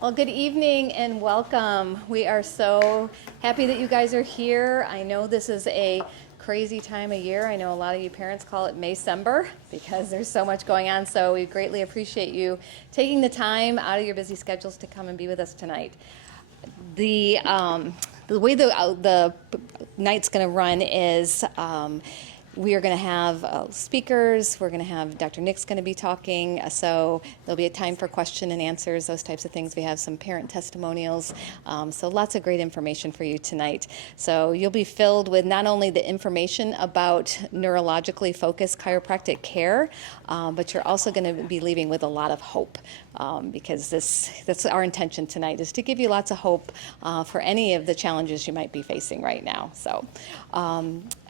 Well, good evening and welcome. We are so happy that you guys are here. I know this is a crazy time of year. I know a lot of you parents call it Maycember because there's so much going on. So we greatly appreciate you taking the time out of your busy schedules to come and be with us tonight. The way the night's going to run is we are going to have speakers. We're going to have Dr. Nick's going to be talking. So there'll be a time for question and answers, those types of things. We have some parent testimonials. So lots of great information for you tonight. So you'll be filled with not only the information about neurologically focused chiropractic care, but you're also going to be leaving with a lot of hope. Because that's our intention tonight, is to give you lots of hope for any of the challenges you might be facing right now. So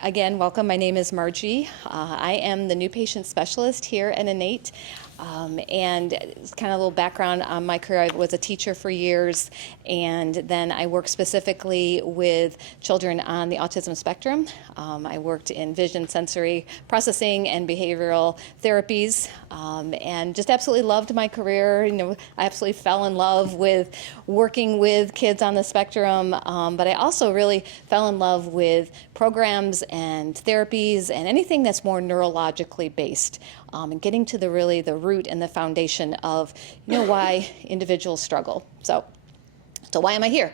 again, welcome. My name is Margie. I am the new patient specialist here at Innate. And it's kind of a little background on my career. I was a teacher for years, and then I worked specifically with children on the autism spectrum. I worked in vision, sensory processing, and behavioral therapies, and just absolutely loved my career. I absolutely fell in love with working with kids on the spectrum, but I also really fell in love with programs and therapies and anything that's more neurologically based, and getting to the root and the foundation of why individuals struggle. So why am I here?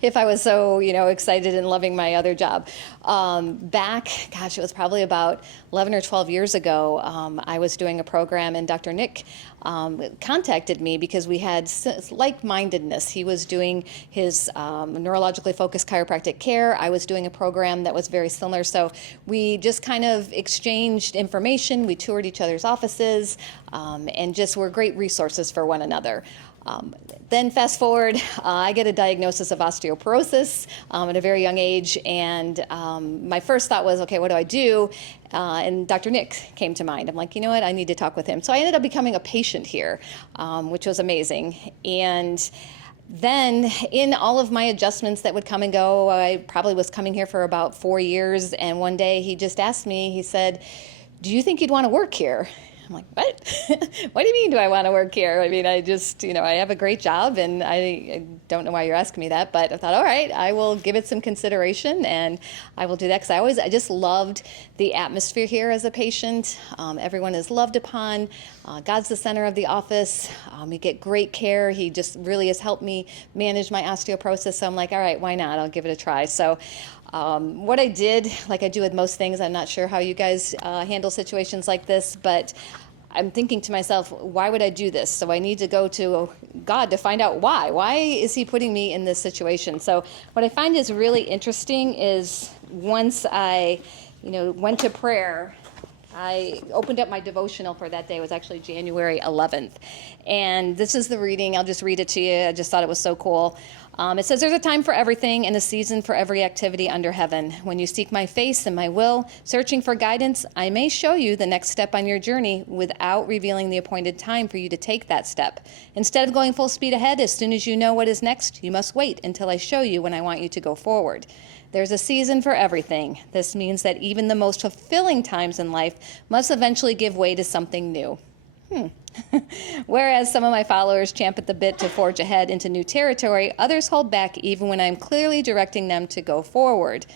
If I was so excited and loving my other job. It was probably about 11 or 12 years ago, I was doing a program, and Dr. Nick contacted me because we had like-mindedness. He was doing his neurologically focused chiropractic care. I was doing a program that was very similar. So we just kind of exchanged information. We toured each other's offices, and just were great resources for one another. Then fast forward, I get a diagnosis of osteoporosis at a very young age, and my first thought was, okay, what do I do? And Dr. Nick came to mind. I'm like, you know what, I need to talk with him. So I ended up becoming a patient here, which was amazing. And then in all of my adjustments that would come and go, I probably was coming here for about 4 years, and one day he just asked me, he said, do you think you'd want to work here? I'm like, what? What do you mean, do I want to work here? I mean, I just, I have a great job, and I don't know why you're asking me that, but I thought, all right, I will give it some consideration, and I will do that, because I just loved the atmosphere here as a patient. Everyone is loved upon. God's the center of the office. We get great care. He just really has helped me manage my osteoporosis, so I'm like, all right, why not? I'll give it a try. So what I did, like I do with most things, I'm not sure how you guys handle situations like this, but I'm thinking to myself, why would I do this? So I need to go to God to find out why. Why is he putting me in this situation? So what I find is really interesting is once I, went to prayer, I opened up my devotional for that day. It was actually January 11th. And this is the reading. I'll just read it to you. I just thought it was so cool. It says, there's a time for everything and a season for every activity under heaven. When you seek my face and my will, searching for guidance, I may show you the next step on your journey without revealing the appointed time for you to take that step. Instead of going full speed ahead, as soon as you know what is next, you must wait until I show you when I want you to go forward. There's a season for everything. This means that even the most fulfilling times in life must eventually give way to something new. Whereas some of my followers champ at the bit to forge ahead into new territory, others hold back even when I'm clearly directing them to go forward.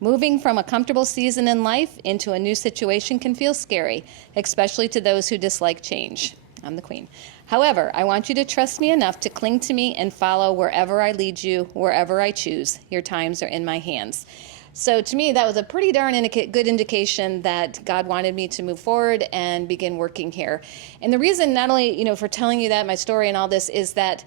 Moving from a comfortable season in life into a new situation can feel scary, especially to those who dislike change. I'm the queen. However, I want you to trust me enough to cling to me and follow wherever I lead you, wherever I choose. Your times are in my hands. So to me, that was a pretty darn good indication that God wanted me to move forward and begin working here. And the reason, not only, for telling you that, my story and all this, is that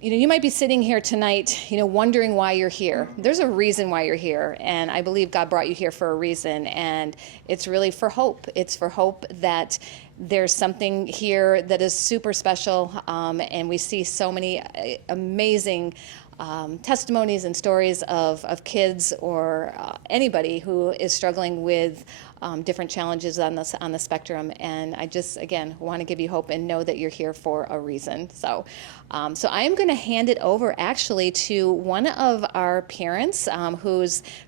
you might be sitting here tonight, wondering why you're here. There's a reason why you're here, and I believe God brought you here for a reason, and it's really for hope. It's for hope that there's something here that is super special, and we see so many amazing testimonies and stories of kids or anybody who is struggling with different challenges on the spectrum. And I just, again, want to give you hope and know that you're here for a reason. So I am going to hand it over actually to one of our parents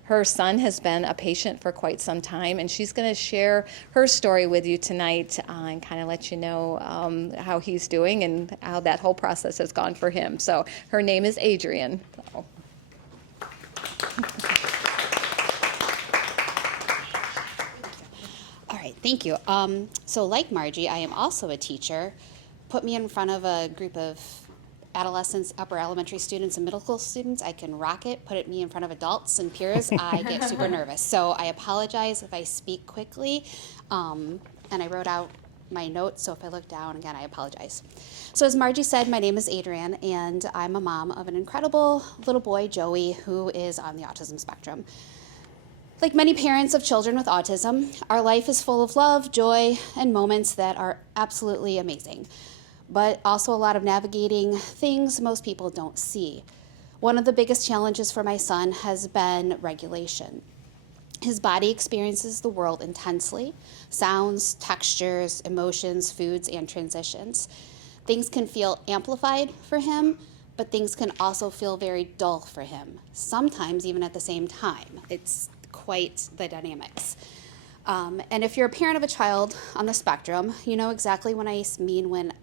her son has been a patient for quite some time, and she's going to share her story with you tonight and kind of let you know how he's doing and how that whole process has gone for him. So her name is Adrian. So. All right, thank you. So like Margie, I am also a teacher. Put me in front of a group of adolescents, upper elementary students, and middle school students, I can rock it. Put me in front of adults and peers, I get super nervous. So I apologize if I speak quickly. And I wrote out my notes, so if I look down, again, I apologize. So as Margie said, my name is Adrienne, and I'm a mom of an incredible little boy, Joey, who is on the autism spectrum. Like many parents of children with autism, our life is full of love, joy, and moments that are absolutely amazing, but also a lot of navigating things most people don't see. One of the biggest challenges for my son has been regulation. His body experiences the world intensely: sounds, textures, emotions, foods, and transitions. Things can feel amplified for him, but things can also feel very dull for him, sometimes even at the same time. It's quite the dynamics. And if you're a parent of a child on the spectrum, you know exactly what I mean when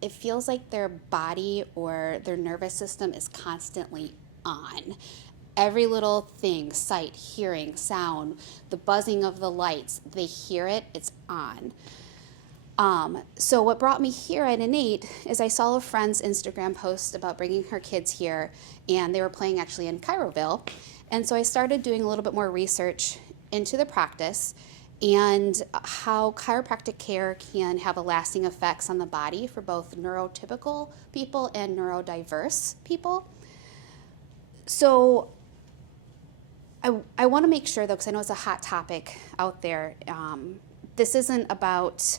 it feels like their body or their nervous system is constantly on. Every little thing, sight, hearing, sound, the buzzing of the lights, they hear it, it's on. So what brought me here at Innate is I saw a friend's Instagram post about bringing her kids here, and they were playing actually in Cairoville. And so I started doing a little bit more research into the practice and how chiropractic care can have a lasting effects on the body for both neurotypical people and neurodiverse people. So I want to make sure, though, because I know it's a hot topic out there, this isn't about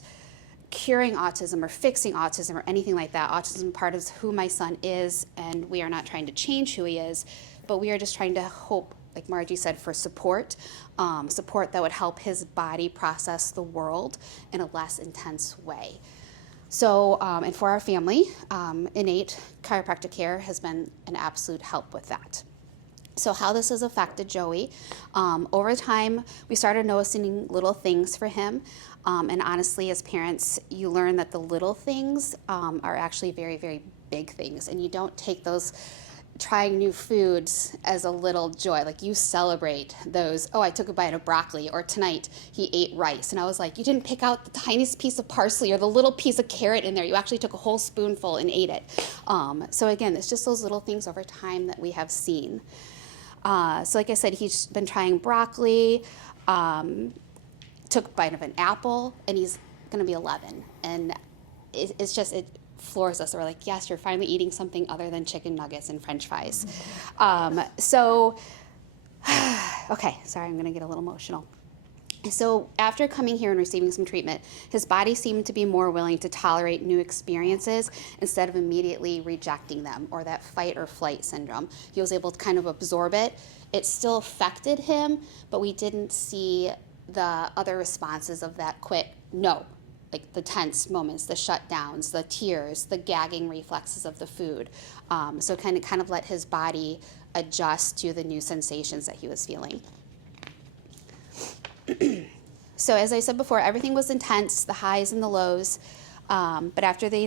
curing autism or fixing autism or anything like that. Autism is part of who my son is, and we are not trying to change who he is, but we are just trying to hope, like Margie said, for support that would help his body process the world in a less intense way. So, and for our family, Innate Chiropractic Care has been an absolute help with that. So how this has affected Joey, over time, we started noticing little things for him. And honestly, as parents, you learn that the little things are actually very, very big things. And you don't take those trying new foods as a little joy. Like, you celebrate those. Oh, I took a bite of broccoli, or tonight he ate rice. And I was like, you didn't pick out the tiniest piece of parsley or the little piece of carrot in there. You actually took a whole spoonful and ate it. So again, it's just those little things over time that we have seen. So like I said, he's been trying broccoli, took a bite of an apple, and he's going to be 11. And it floors us. We're like, yes, you're finally eating something other than chicken nuggets and French fries. Okay, sorry, I'm going to get a little emotional. So after coming here and receiving some treatment, his body seemed to be more willing to tolerate new experiences instead of immediately rejecting them, or that fight or flight syndrome. He was able to kind of absorb it. It still affected him, but we didn't see the other responses of that quick no, like the tense moments, the shutdowns, the tears, the gagging reflexes of the food. So kind of let his body adjust to the new sensations that he was feeling. So as I said before, everything was intense, the highs and the lows. But after the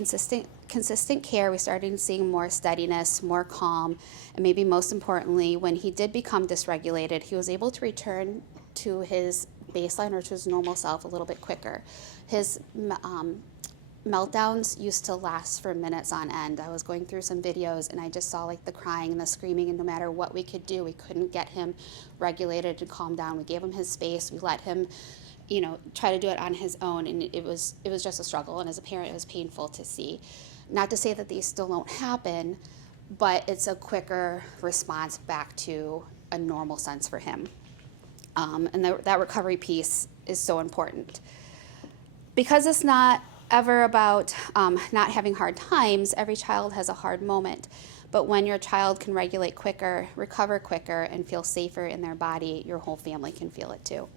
consistent care, we started seeing more steadiness, more calm, and maybe most importantly, when he did become dysregulated, he was able to return to his baseline or to his normal self a little bit quicker. His meltdowns used to last for minutes on end. I was going through some videos and I just saw like the crying and the screaming, and no matter what we could do, we couldn't get him regulated and calm down. We gave him his space. We let him, try to do it on his own, and it was just a struggle. And as a parent, it was painful to see. Not to say that these still don't happen, but it's a quicker response back to a normal sense for him. And that recovery piece is so important. Because it's not ever about not having hard times, every child has a hard moment. But when your child can regulate quicker, recover quicker, and feel safer in their body, your whole family can feel it too.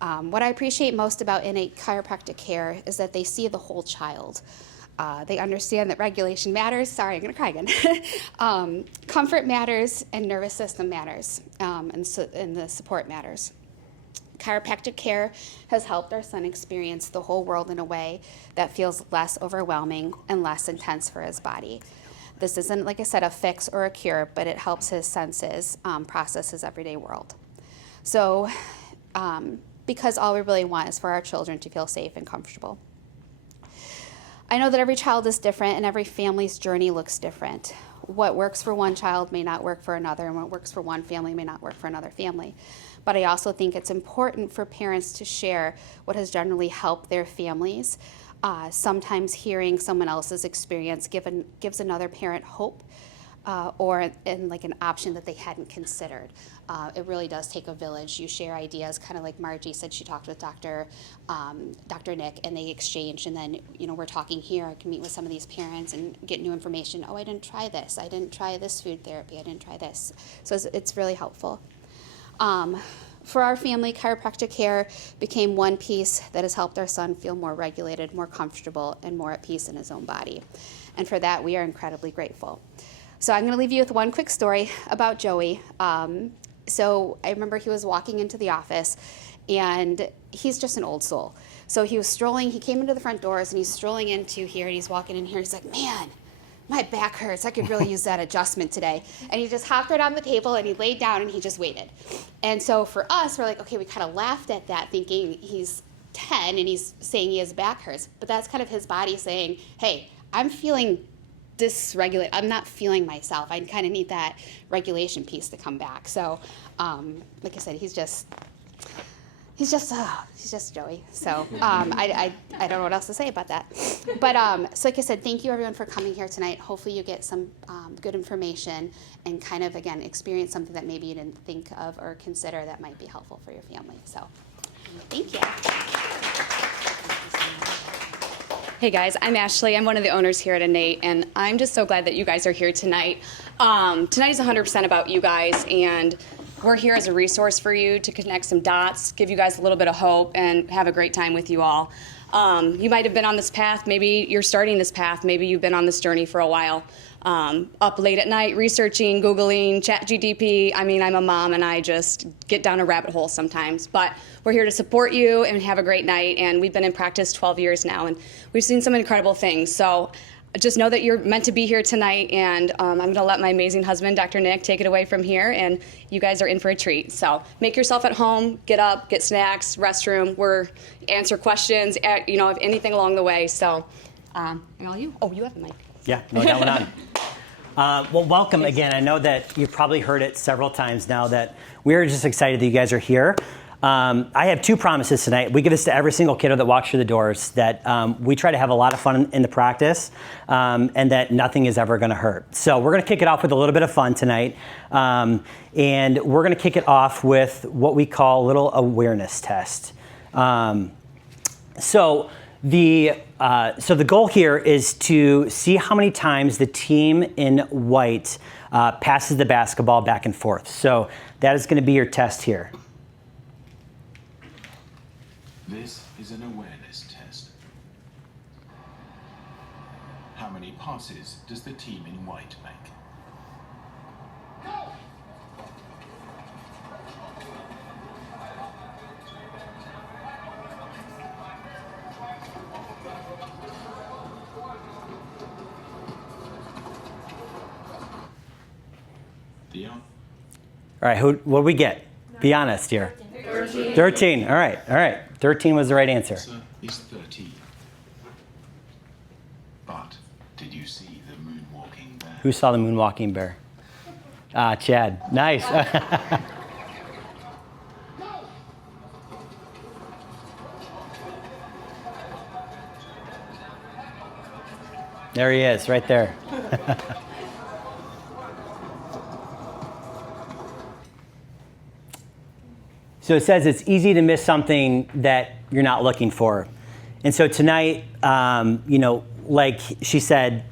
What I appreciate most about innate chiropractic care is that they see the whole child. They understand that regulation matters. Sorry, I'm going to cry again. Comfort matters, and nervous system matters, and the support matters. Chiropractic care has helped our son experience the whole world in a way that feels less overwhelming and less intense for his body. This isn't, like I said, a fix or a cure, but it helps his senses process his everyday world. So, because all we really want is for our children to feel safe and comfortable. I know that every child is different and every family's journey looks different. What works for one child may not work for another, and what works for one family may not work for another family. But I also think it's important for parents to share what has generally helped their families. Sometimes hearing someone else's experience gives another parent hope or like an option that they hadn't considered. It really does take a village. You share ideas, kind of like Margie said. She talked with Dr. Nick, and they exchanged. And then, we're talking here. I can meet with some of these parents and get new information. Oh, I didn't try this. I didn't try this food therapy. I didn't try this. So it's really helpful. For our family, chiropractic care became one piece that has helped our son feel more regulated, more comfortable, and more at peace in his own body. And for that, we are incredibly grateful. So I'm going to leave you with one quick story about Joey. So I remember he was walking into the office, and he's just an old soul. So he was strolling, he came into the front doors, and he's strolling into here, and he's walking in here, he's like, man, my back hurts. I could really use that adjustment today. And he just hopped right on the table, and he laid down, and he just waited. And so for us, we're like, okay, we kind of laughed at that, thinking he's 10, and he's saying he has back hurts. But that's kind of his body saying, hey, I'm feeling dysregulated. I'm not feeling myself. I kind of need that regulation piece to come back. So, like I said, he's just Joey. So I don't know what else to say about that. But so like I said, thank you everyone for coming here tonight. Hopefully you get some good information and kind of, again, experience something that maybe you didn't think of or consider that might be helpful for your family. So thank you. Hey guys, I'm Ashley. I'm one of the owners here at Innate, and I'm just so glad that you guys are here tonight. Tonight is 100% about you guys, and we're here as a resource for you to connect some dots, give you guys a little bit of hope, and have a great time with you all. You might have been on this path. Maybe you're starting this path. Maybe you've been on this journey for a while. Up late at night, researching, Googling, ChatGPT. I mean, I'm a mom, and I just get down a rabbit hole sometimes. But we're here to support you and have a great night. And we've been in practice 12 years now, and we've seen some incredible things. So just know that you're meant to be here tonight, and I'm going to let my amazing husband, Dr. Nick, take it away from here, and you guys are in for a treat. So make yourself at home, get up, get snacks, restroom. We're answer questions, if anything along the way. So, and all you. Oh, you have the mic. Yeah, no, I got one on. Well, welcome again. I know that you've probably heard it several times now that we're just excited that you guys are here. I have two promises tonight. We give this to every single kiddo that walks through the doors, that we try to have a lot of fun in the practice, and that nothing is ever going to hurt. So we're going to kick it off with a little bit of fun tonight. And we're going to kick it off with what we call a little awareness test. So the goal here is to see how many times the team in white passes the basketball back and forth. So that is going to be your test here. This is an awareness test. How many passes does the team in white make? Dion? All right, what do we get? Be honest here. 13. All right. 13 was the right answer. Answer is 13. But did you see the moonwalking bear? Who saw the moonwalking bear? Chad. Nice. There he is, right there. So it says it's easy to miss something that you're not looking for. And so tonight, like she said,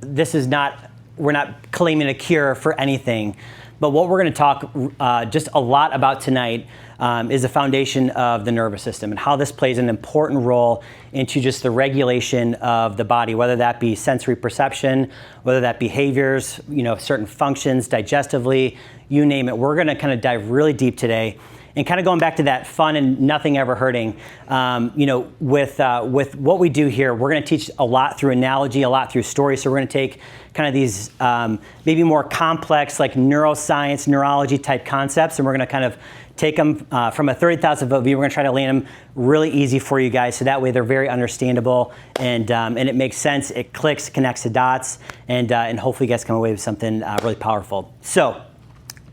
this is not, we're not claiming a cure for anything, But what we're going to talk just a lot about tonight is the foundation of the nervous system and how this plays an important role into just the regulation of the body, whether that be sensory perception, whether that behaviors, certain functions, digestively, you name it. We're going to kind of dive really deep today. And kind of going back to that fun and nothing ever hurting, with what we do here, we're going to teach a lot through analogy, a lot through story. So we're going to take kind of these maybe more complex, like neuroscience, neurology type concepts, and we're going to kind of take them from a 30,000 foot view. We're going to try to land them really easy for you guys, so that way they're very understandable and it makes sense. It clicks, connects the dots, and hopefully you guys come away with something really powerful. So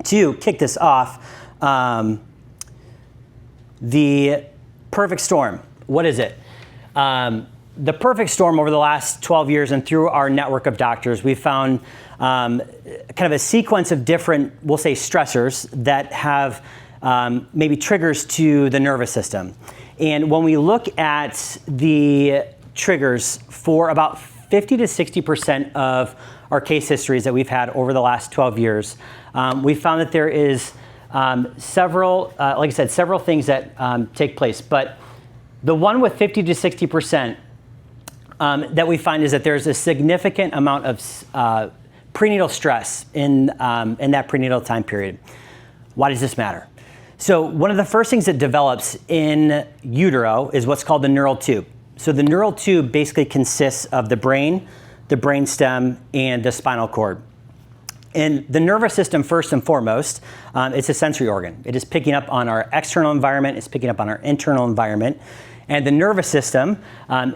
to kick this off. The perfect storm, what is it? The perfect storm over the last 12 years and through our network of doctors, we've found kind of a sequence of different, we'll say, stressors that have maybe triggers to the nervous system. And when we look at the triggers for about 50 to 60% of our case histories that we've had over the last 12 years, we found that there is several, like I said, several things that take place. But the one with 50 to 60% that we find is that there's a significant amount of prenatal stress in that prenatal time period. Why does this matter? So one of the first things that develops in utero is what's called the neural tube. So the neural tube basically consists of the brain, the brainstem, and the spinal cord. And the nervous system, first and foremost, it's a sensory organ. It is picking up on our external environment, it's picking up on our internal environment. And the nervous system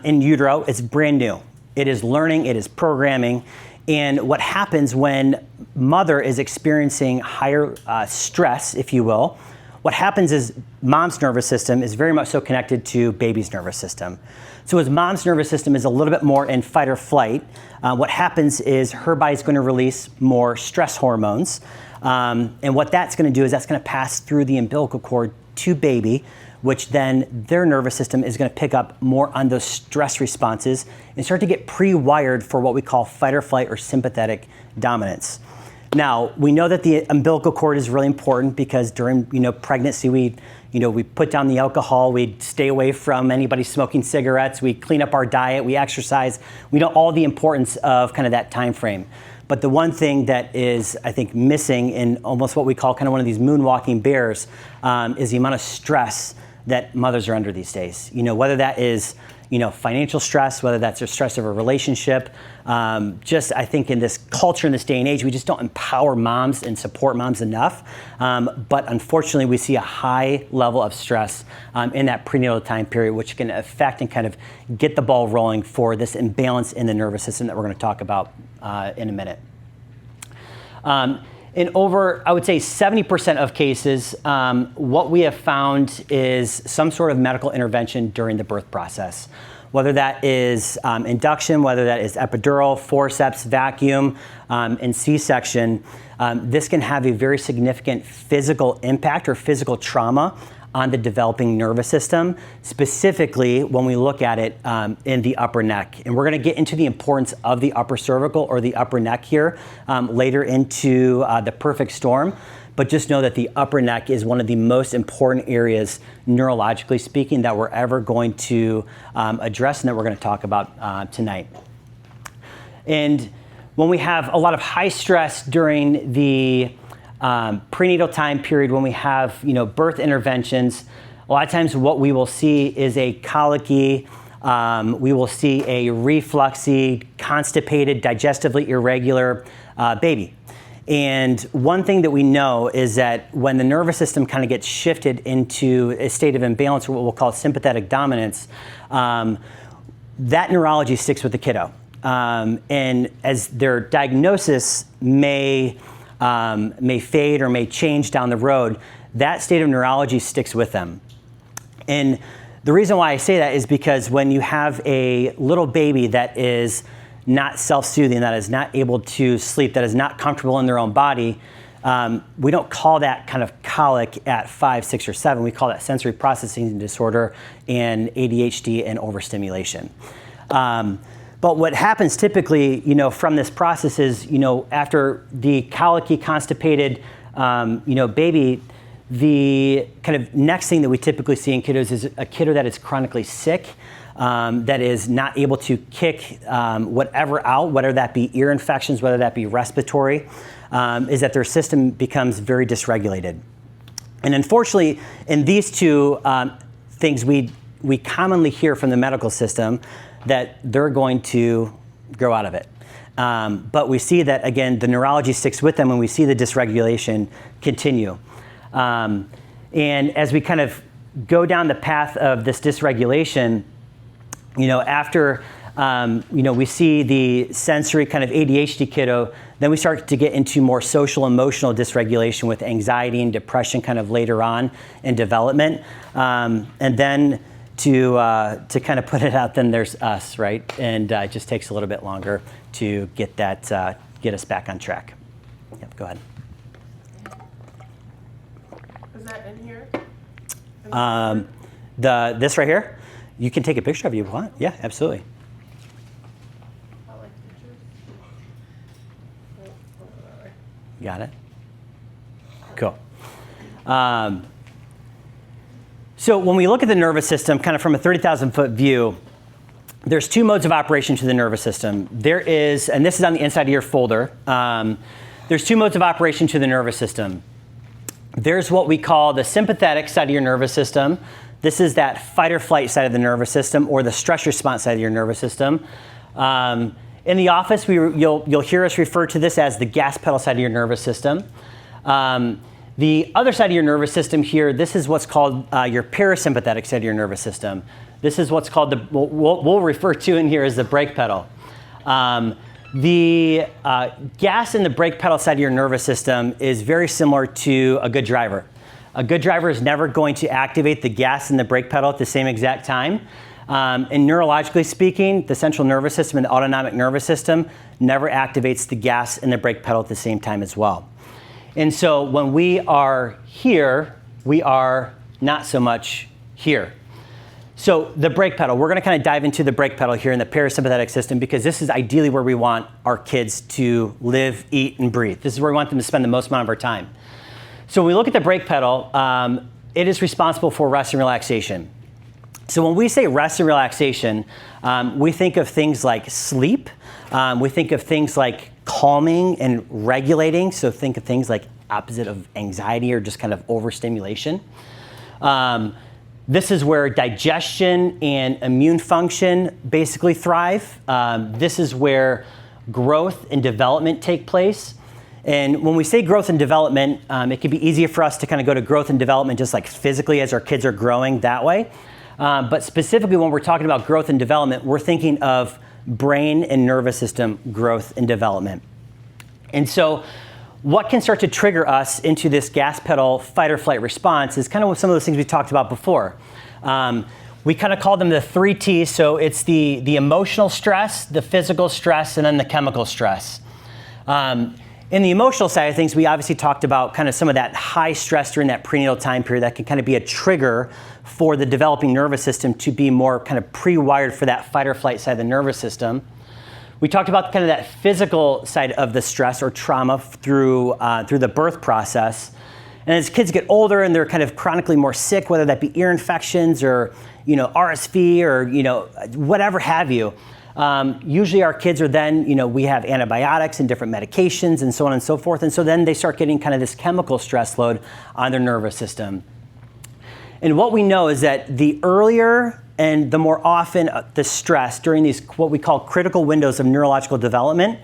in utero is brand new. It is learning, it is programming. And what happens when mother is experiencing higher stress, if you will, what happens is mom's nervous system is very much so connected to baby's nervous system. So as mom's nervous system is a little bit more in fight or flight, what happens is her body's going to release more stress hormones. And what that's going to do is that's going to pass through the umbilical cord to baby, which then their nervous system is going to pick up more on those stress responses and start to get pre-wired for what we call fight or flight or sympathetic dominance. Now, we know that the umbilical cord is really important because during pregnancy, we put down the alcohol, we stay away from anybody smoking cigarettes, we clean up our diet, we exercise. We know all the importance of kind of that time frame. But the one thing that is, I think, missing in almost what we call kind of one of these moonwalking bears is the amount of stress that mothers are under these days. Whether that is financial stress, whether that's the stress of a relationship. Just, I think in this culture, in this day and age, we just don't empower moms and support moms enough. But unfortunately, we see a high level of stress in that prenatal time period, which can affect and kind of get the ball rolling for this imbalance in the nervous system that we're going to talk about in a minute. In over, I would say 70% of cases, what we have found is some sort of medical intervention during the birth process. Whether that is induction, whether that is epidural, forceps, vacuum, and C-section, this can have a very significant physical impact or physical trauma on the developing nervous system, specifically when we look at it in the upper neck. And we're gonna get into the importance of the upper cervical or the upper neck here later into the perfect storm. But just know that the upper neck is one of the most important areas, neurologically speaking, that we're ever going to address and that we're gonna talk about tonight. And when we have a lot of high stress during the prenatal time period, when we have birth interventions, a lot of times what we will see is a colicky, we will see a refluxy, constipated, digestively irregular baby. And one thing that we know is that when the nervous system kind of gets shifted into a state of imbalance, or what we'll call sympathetic dominance, that neurology sticks with the kiddo. And as their diagnosis may fade or may change down the road, that state of neurology sticks with them. And the reason why I say that is because when you have a little baby that is not self-soothing, that is not able to sleep, that is not comfortable in their own body, we don't call that kind of colic at 5, 6, or 7. We call that sensory processing disorder and ADHD and overstimulation. But But what happens typically, from this process is, after the colicky, constipated, baby, the kind of next thing that we typically see in kiddos is a kiddo that is chronically sick, that is not able to kick whatever out, whether that be ear infections, whether that be respiratory, is that their system becomes very dysregulated. And unfortunately, in these two things, we commonly hear from the medical system that they're going to grow out of it. But we see that, again, the neurology sticks with them, and we see the dysregulation continue. And as we kind of go down the path of this dysregulation, after we see the sensory kind of ADHD kiddo, then we start to get into more social emotional dysregulation with anxiety and depression kind of later on in development. And then to kind of put it out, then there's us, right? And it just takes a little bit longer to get us back on track. Yep, go ahead. Is that in here? This right here, you can take a picture of it if you want. Yeah, absolutely. I like pictures. Got it? Cool. So when we look at the nervous system, kind of from a 30,000-foot view, there's two modes of operation to the nervous system. There is, and this is on the inside of your folder, there's two modes of operation to the nervous system. There's what we call the sympathetic side of your nervous system. This is that fight or flight side of the nervous system, or the stress response side of your nervous system. In the office, you'll hear us refer to this as the gas pedal side of your nervous system. The other side of your nervous system here, this is what's called your parasympathetic side of your nervous system. This is what's called we'll refer to in here as the brake pedal. The gas in the brake pedal side of your nervous system is very similar to a good driver. A good driver is never going to activate the gas in the brake pedal at the same exact time. And neurologically speaking, the central nervous system and the autonomic nervous system never activates the gas in the brake pedal at the same time as well. And so when we are here, we are not so much here. So the brake pedal, we're going to kind of dive into the brake pedal here in the parasympathetic system, because this is ideally where we want our kids to live, eat, and breathe. This is where we want them to spend the most amount of our time. So when we look at the brake pedal, it is responsible for rest and relaxation. So when we say rest and relaxation, we think of things like sleep. We think of things like calming and regulating. So think of things like opposite of anxiety or just kind of overstimulation. This is where digestion and immune function basically thrive. This is where growth and development take place. And when we say growth and development, it can be easier for us to kind of go to growth and development just like physically as our kids are growing that way. But specifically when we're talking about growth and development, we're thinking of brain and nervous system growth and development. And so what can start to trigger us into this gas pedal fight or flight response is kind of some of those things we talked about before. We kind of call them the 3 T's. So it's the emotional stress, the physical stress, and then the chemical stress. In the emotional side of things, we obviously talked about kind of some of that high stress during that prenatal time period that can kind of be a trigger for the developing nervous system to be more kind of pre-wired for that fight or flight side of the nervous system. We talked about kind of that physical side of the stress or trauma through the birth process. And as kids get older and they're kind of chronically more sick, whether that be ear infections or RSV or whatever have you, usually our kids are then, we have antibiotics and different medications and so on and so forth. And so then they start getting kind of this chemical stress load on their nervous system. And what we know is that the earlier and the more often the stress during these what we call critical windows of neurological development,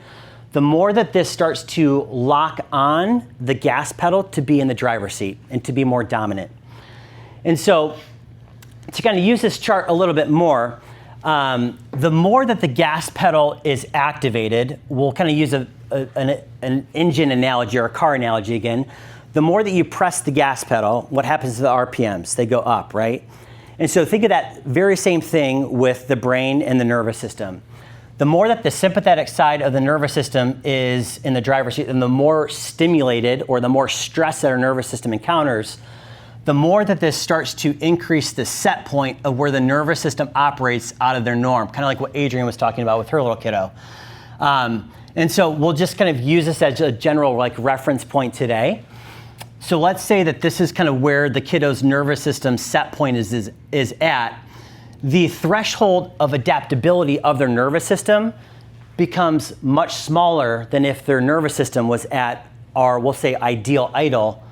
the more that this starts to lock on the gas pedal to be in the driver's seat and to be more dominant. And so to kind of use this chart a little bit more, the more that the gas pedal is activated, we'll kind of use an engine analogy or a car analogy again. The more that you press the gas pedal, what happens to the RPMs? They go up, right? And so think of that very same thing with the brain and the nervous system. The more that the sympathetic side of the nervous system is in the driver's seat, and the more stimulated or the more stress that our nervous system encounters, the more that this starts to increase the set point of where the nervous system operates out of their norm, kind of like what Adrienne was talking about with her little kiddo. And so we'll just kind of use this as a general like reference point today. So let's say that this is kind of where the kiddo's nervous system set point is at. The threshold of adaptability of their nervous system becomes much smaller than if their nervous system was at our, we'll say, ideal idle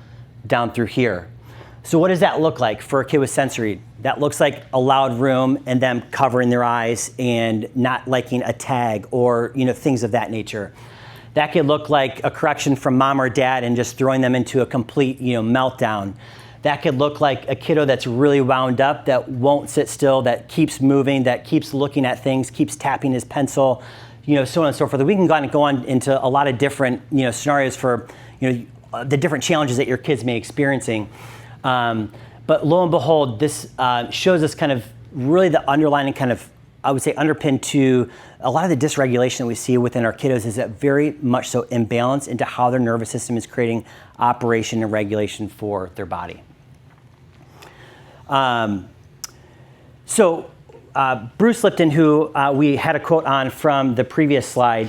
down through here. So what does that look like for a kid with sensory? That looks like a loud room and them covering their eyes and not liking a tag or things of that nature. That could look like a correction from mom or dad and just throwing them into a complete meltdown. That could look like a kiddo that's really wound up, that won't sit still, that keeps moving, that keeps looking at things, keeps tapping his pencil, so on and so forth. We can go on into a lot of different scenarios for the different challenges that your kids may be experiencing. But lo and behold, this shows us kind of really the underlying kind of, I would say, underpin to a lot of the dysregulation that we see within our kiddos is that very much so imbalance into how their nervous system is creating operation and regulation for their body. Bruce Lipton, who we had a quote on from the previous slide,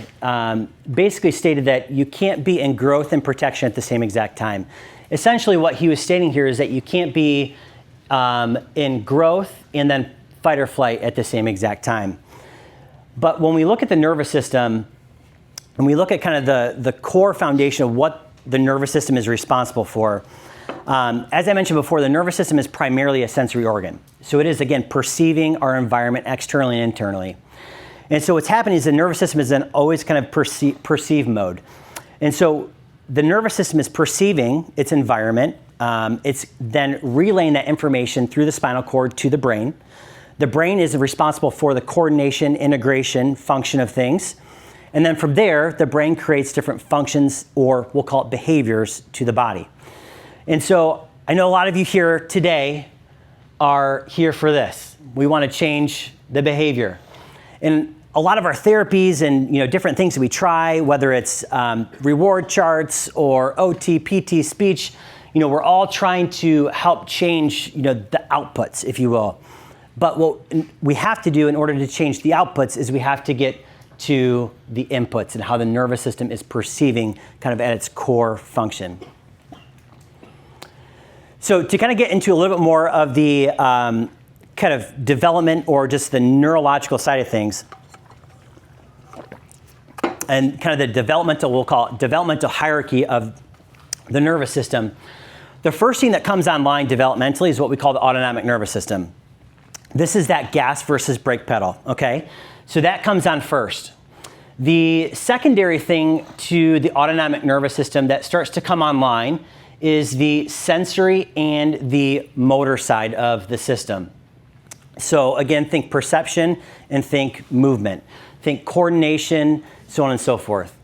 basically stated that you can't be in growth and protection at the same exact time. Essentially what he was stating here is that you can't be in growth and then fight or flight at the same exact time. But when we look at the nervous system, and we look at kind of the core foundation of what the nervous system is responsible for, as I mentioned before, the nervous system is primarily a sensory organ. So it is, again, perceiving our environment externally and internally. And so what's happening is the nervous system is in always kind of perceive mode. And so the nervous system is perceiving its environment. It's then relaying that information through the spinal cord to the brain. The brain is responsible for the coordination, integration, function of things. And then from there, the brain creates different functions, or we'll call it behaviors, to the body. And so I know a lot of you here today are here for this. We want to change the behavior. And a lot of our therapies and different things that we try, whether it's reward charts or OT, PT, speech, we're all trying to help change the outputs, if you will. But what we have to do in order to change the outputs is we have to get to the inputs and how the nervous system is perceiving kind of at its core function. So to kind of get into a little bit more of the kind of development or just the neurological side of things, and kind of the developmental, we'll call it developmental hierarchy of the nervous system, the first thing that comes online developmentally is what we call the autonomic nervous system. This is that gas versus brake pedal, okay? So that comes on first. The secondary thing to the autonomic nervous system that starts to come online is the sensory and the motor side of the system. So again, think perception and think movement. Think coordination, so on and so forth.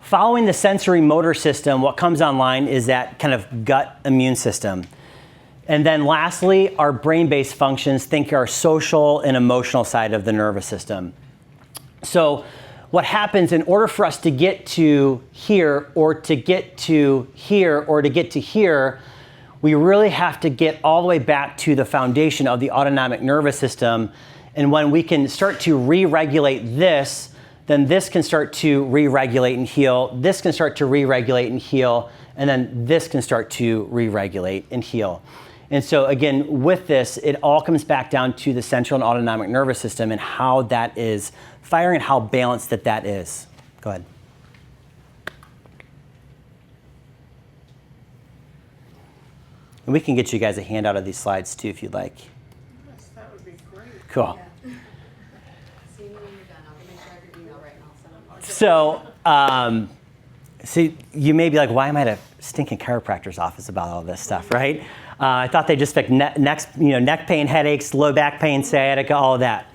Following the sensory motor system, what comes online is that kind of gut immune system. And then lastly, our brain-based functions, think our social and emotional side of the nervous system. So what happens in order for us to get to here or to get to here or to get to here, we really have to get all the way back to the foundation of the autonomic nervous system. And when we can start to re-regulate this, then this can start to re-regulate and heal. This can start to re-regulate and heal. And then this can start to re-regulate and heal. And so again, with this, it all comes back down to the central and autonomic nervous system and how that is firing and how balanced that is. Go ahead. And we can get you guys a handout of these slides too if you'd like. Yes, that would be great. Cool. See me when you're done. I'll make sure I have your email right now. Send them. So you may be like, why am I at a stinking chiropractor's office about all this stuff, right? I thought they just fix neck pain, headaches, low back pain, sciatica, all of that.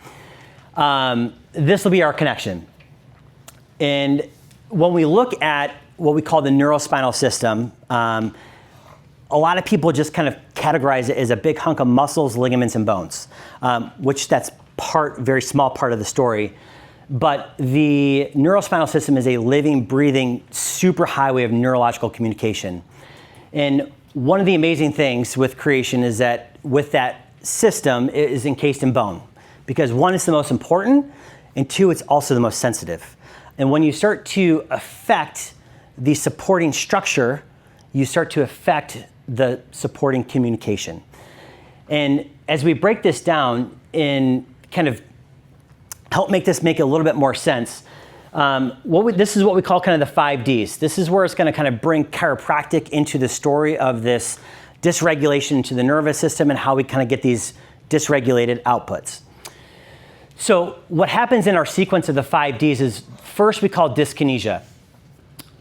This will be our connection. And when we look at what we call the neurospinal system, a lot of people just kind of categorize it as a big hunk of muscles, ligaments, and bones, which that's very small part of the story. But the neurospinal system is a living, breathing, super highway of neurological communication. And one of the amazing things with creation is that with that system, it is encased in bone. Because one, it's the most important, and two, it's also the most sensitive. And when you start to affect the supporting structure, you start to affect the supporting communication. And as we break this down and kind of help make this make a little bit more sense, this is what we call kind of the 5 Ds. This is where it's going to kind of bring chiropractic into the story of this dysregulation into the nervous system and how we kind of get these dysregulated outputs. So what happens in our sequence of the 5 Ds is first we call dyskinesia.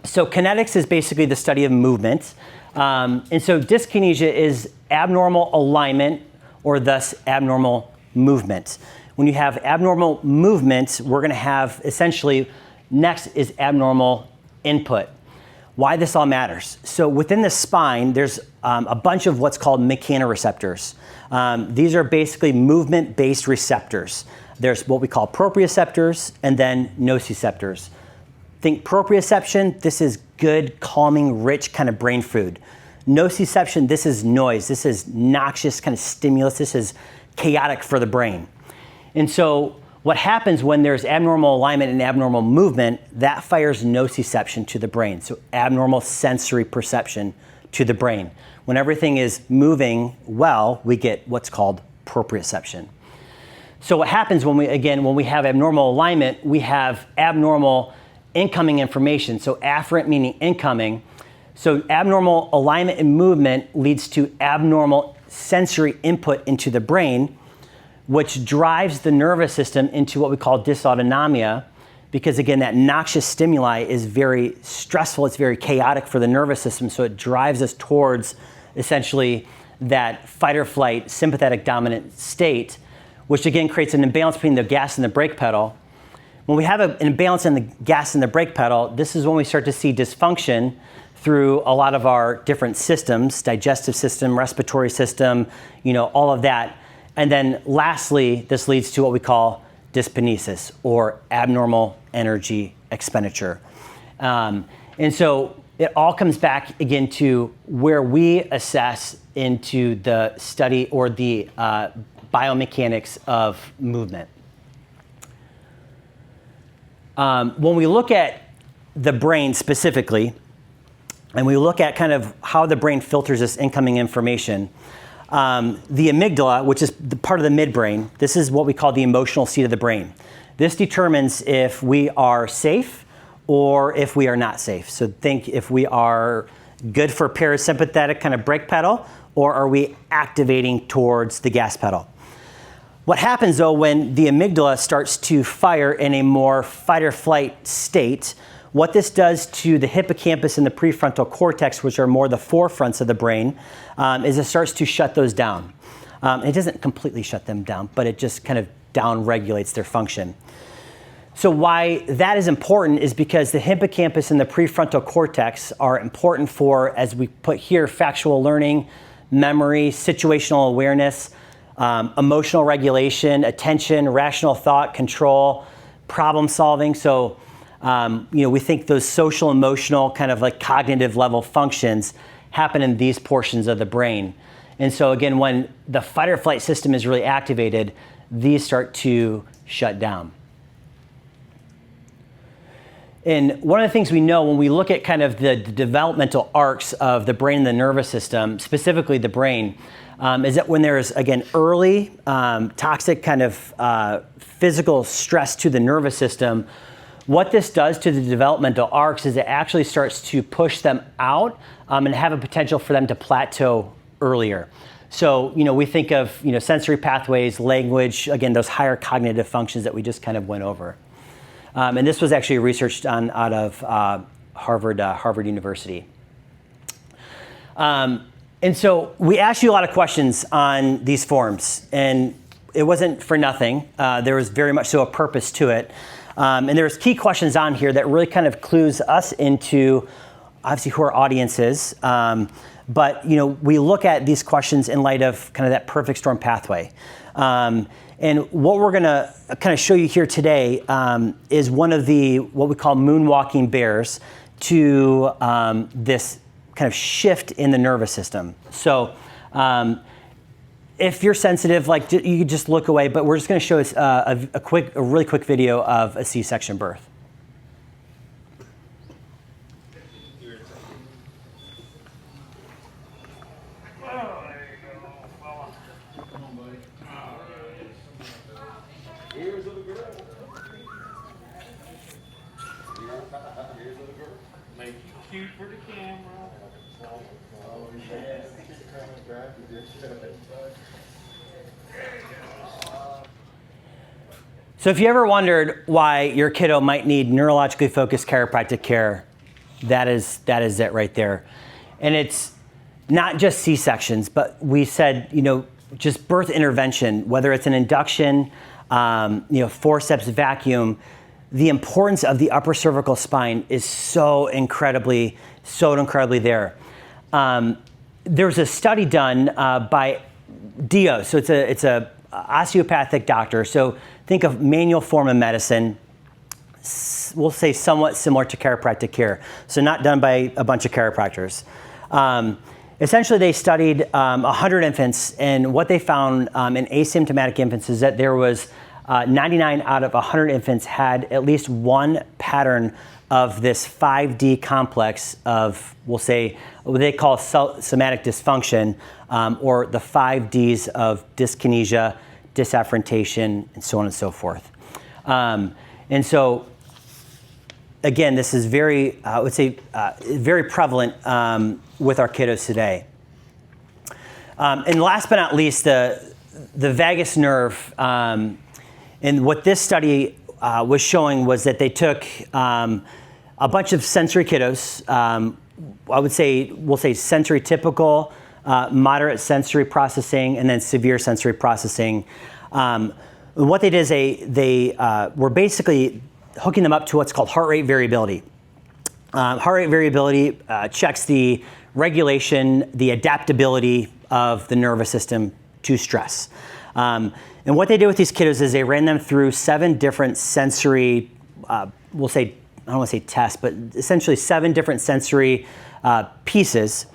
So kinetics is basically the study of movement. And so dyskinesia is abnormal alignment or thus abnormal movement. When you have abnormal movement, we're going to have essentially next is abnormal input. Why this all matters. So within the spine, there's a bunch of what's called mechanoreceptors. These are basically movement-based receptors. There's what we call proprioceptors and then nociceptors. Think proprioception, this is good, calming, rich kind of brain food. Nociception, this is noise. This is noxious kind of stimulus. This is chaotic for the brain. And so what happens when there's abnormal alignment and abnormal movement, that fires nociception to the brain. So abnormal sensory perception to the brain. When everything is moving well, we get what's called proprioception. So what happens when we have abnormal alignment, we have abnormal incoming information. So afferent meaning incoming. So abnormal alignment and movement leads to abnormal sensory input into the brain, which drives the nervous system into what we call dysautonomia, because again, that noxious stimuli is very stressful, it's very chaotic for the nervous system, so it drives us towards essentially that fight or flight sympathetic dominant state, which again creates an imbalance between the gas and the brake pedal. When we have an imbalance in the gas and the brake pedal, this is when we start to see dysfunction through a lot of our different systems, digestive system, respiratory system, all of that. And then lastly, this leads to what we call dyskinesis or abnormal energy expenditure. And so it all comes back again to where we assess into the study or the biomechanics of movement. When we look at the brain specifically, and we look at kind of how the brain filters this incoming information, the amygdala, which is the part of the midbrain, this is what we call the emotional seat of the brain. This determines if we are safe or if we are not safe. So think if we are good for parasympathetic kind of brake pedal, or are we activating towards the gas pedal? What happens though when the amygdala starts to fire in a more fight or flight state, what this does to the hippocampus and the prefrontal cortex, which are more the forefronts of the brain, is it starts to shut those down. It doesn't completely shut them down, but it just kind of down regulates their function. So why that is important is because the hippocampus and the prefrontal cortex are important for, as we put here, factual learning, memory, situational awareness, emotional regulation, attention, rational thought, control, problem solving. So we think those social, emotional, kind of like cognitive level functions happen in these portions of the brain. And so again, when the fight or flight system is really activated, these start to shut down. And one of the things we know when we look at kind of the developmental arcs of the brain and the nervous system, specifically the brain, is that when there's, again, early toxic kind of physical stress to the nervous system, what this does to the developmental arcs is it actually starts to push them out and have a potential for them to plateau earlier. So, we think of, sensory pathways, language, again, those higher cognitive functions that we just kind of went over. And this was actually researched on out of Harvard University. And so we asked you a lot of questions on these forms, and it wasn't for nothing. There was very much so a purpose to it. And there's key questions on here that really kind of clues us into, obviously, who our audience is. But, we look at these questions in light of kind of that perfect storm pathway. And what we're going to kind of show you here today is one of the, what we call moonwalking bears to this kind of shift in the nervous system. So if you're sensitive, like you could just look away, but we're just going to show us a really quick video of a C-section birth. Make you cute for the camera. So if you ever wondered why your kiddo might need neurologically focused chiropractic care, that is it right there. And it's not just C-sections, but we said, just birth intervention, whether it's an induction, forceps, vacuum, the importance of the upper cervical spine is so incredibly there. There's a study done by Dio, so it's a osteopathic doctor. So think of manual form of medicine, we'll say somewhat similar to chiropractic care. So not done by a bunch of chiropractors. Essentially, they studied 100 infants, and what they found in asymptomatic infants is that there was 99 out of 100 infants had at least one pattern of this 5D complex of, we'll say, what they call somatic dysfunction, or the 5 Ds of dyskinesia, disafferentation, and so on and so forth. And so, again, this is very, I would say, very prevalent with our kiddos today. And last but not least, the vagus nerve. And what this study was showing was that they took a bunch of sensory kiddos. We'll say sensory typical, moderate sensory processing, and then severe sensory processing. What they did is they were basically hooking them up to what's called heart rate variability. Heart rate variability checks the regulation, the adaptability of the nervous system to stress. And what they did with these kiddos is they ran them through 7 different sensory, we'll say, I don't want to say tests, but essentially 7 different sensory pieces.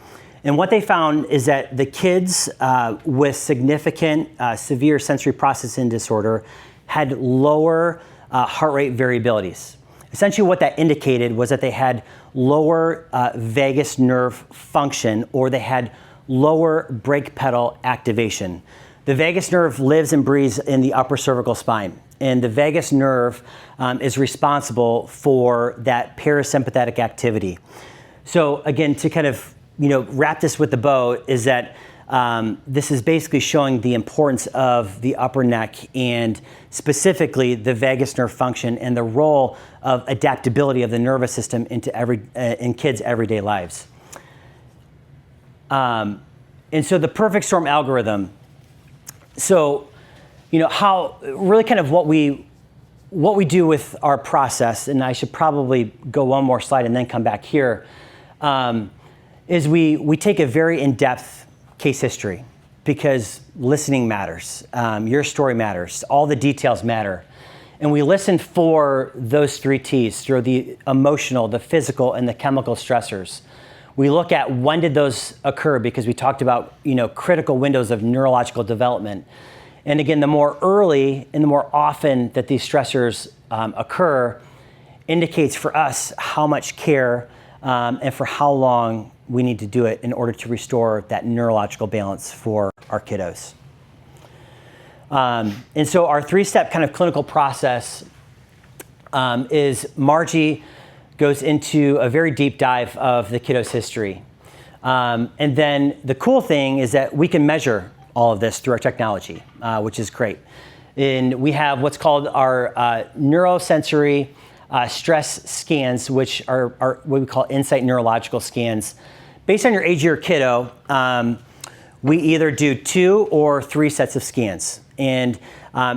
And what they found is that the kids with significant severe sensory processing disorder had lower heart rate variabilities. Essentially what that indicated was that they had lower vagus nerve function, or they had lower brake pedal activation. The vagus nerve lives and breathes in the upper cervical spine, and the vagus nerve is responsible for that parasympathetic activity. So again, to kind of wrap this with the bow, is that this is basically showing the importance of the upper neck, and specifically the vagus nerve function and the role of adaptability of the nervous system in kids' everyday lives. And so the perfect storm algorithm. So, how really kind of what we do with our process, and I should probably go one more slide and then come back here, is we take a very in-depth case history, because listening matters. Your story matters. All the details matter. And we listen for those 3 T's through the emotional, the physical, and the chemical stressors. We look at when did those occur, because we talked about critical windows of neurological development. And again, the more early and the more often that these stressors occur indicates for us how much care and for how long we need to do it in order to restore that neurological balance for our kiddos. And so our 3-step kind of clinical process is Margie goes into a very deep dive of the kiddo's history. And then the cool thing is that we can measure all of this through our technology, which is great. And we have what's called our neurosensory stress scans, which are what we call insight neurological scans. Based on your age of your kiddo, we either do 2 or 3 sets of scans. And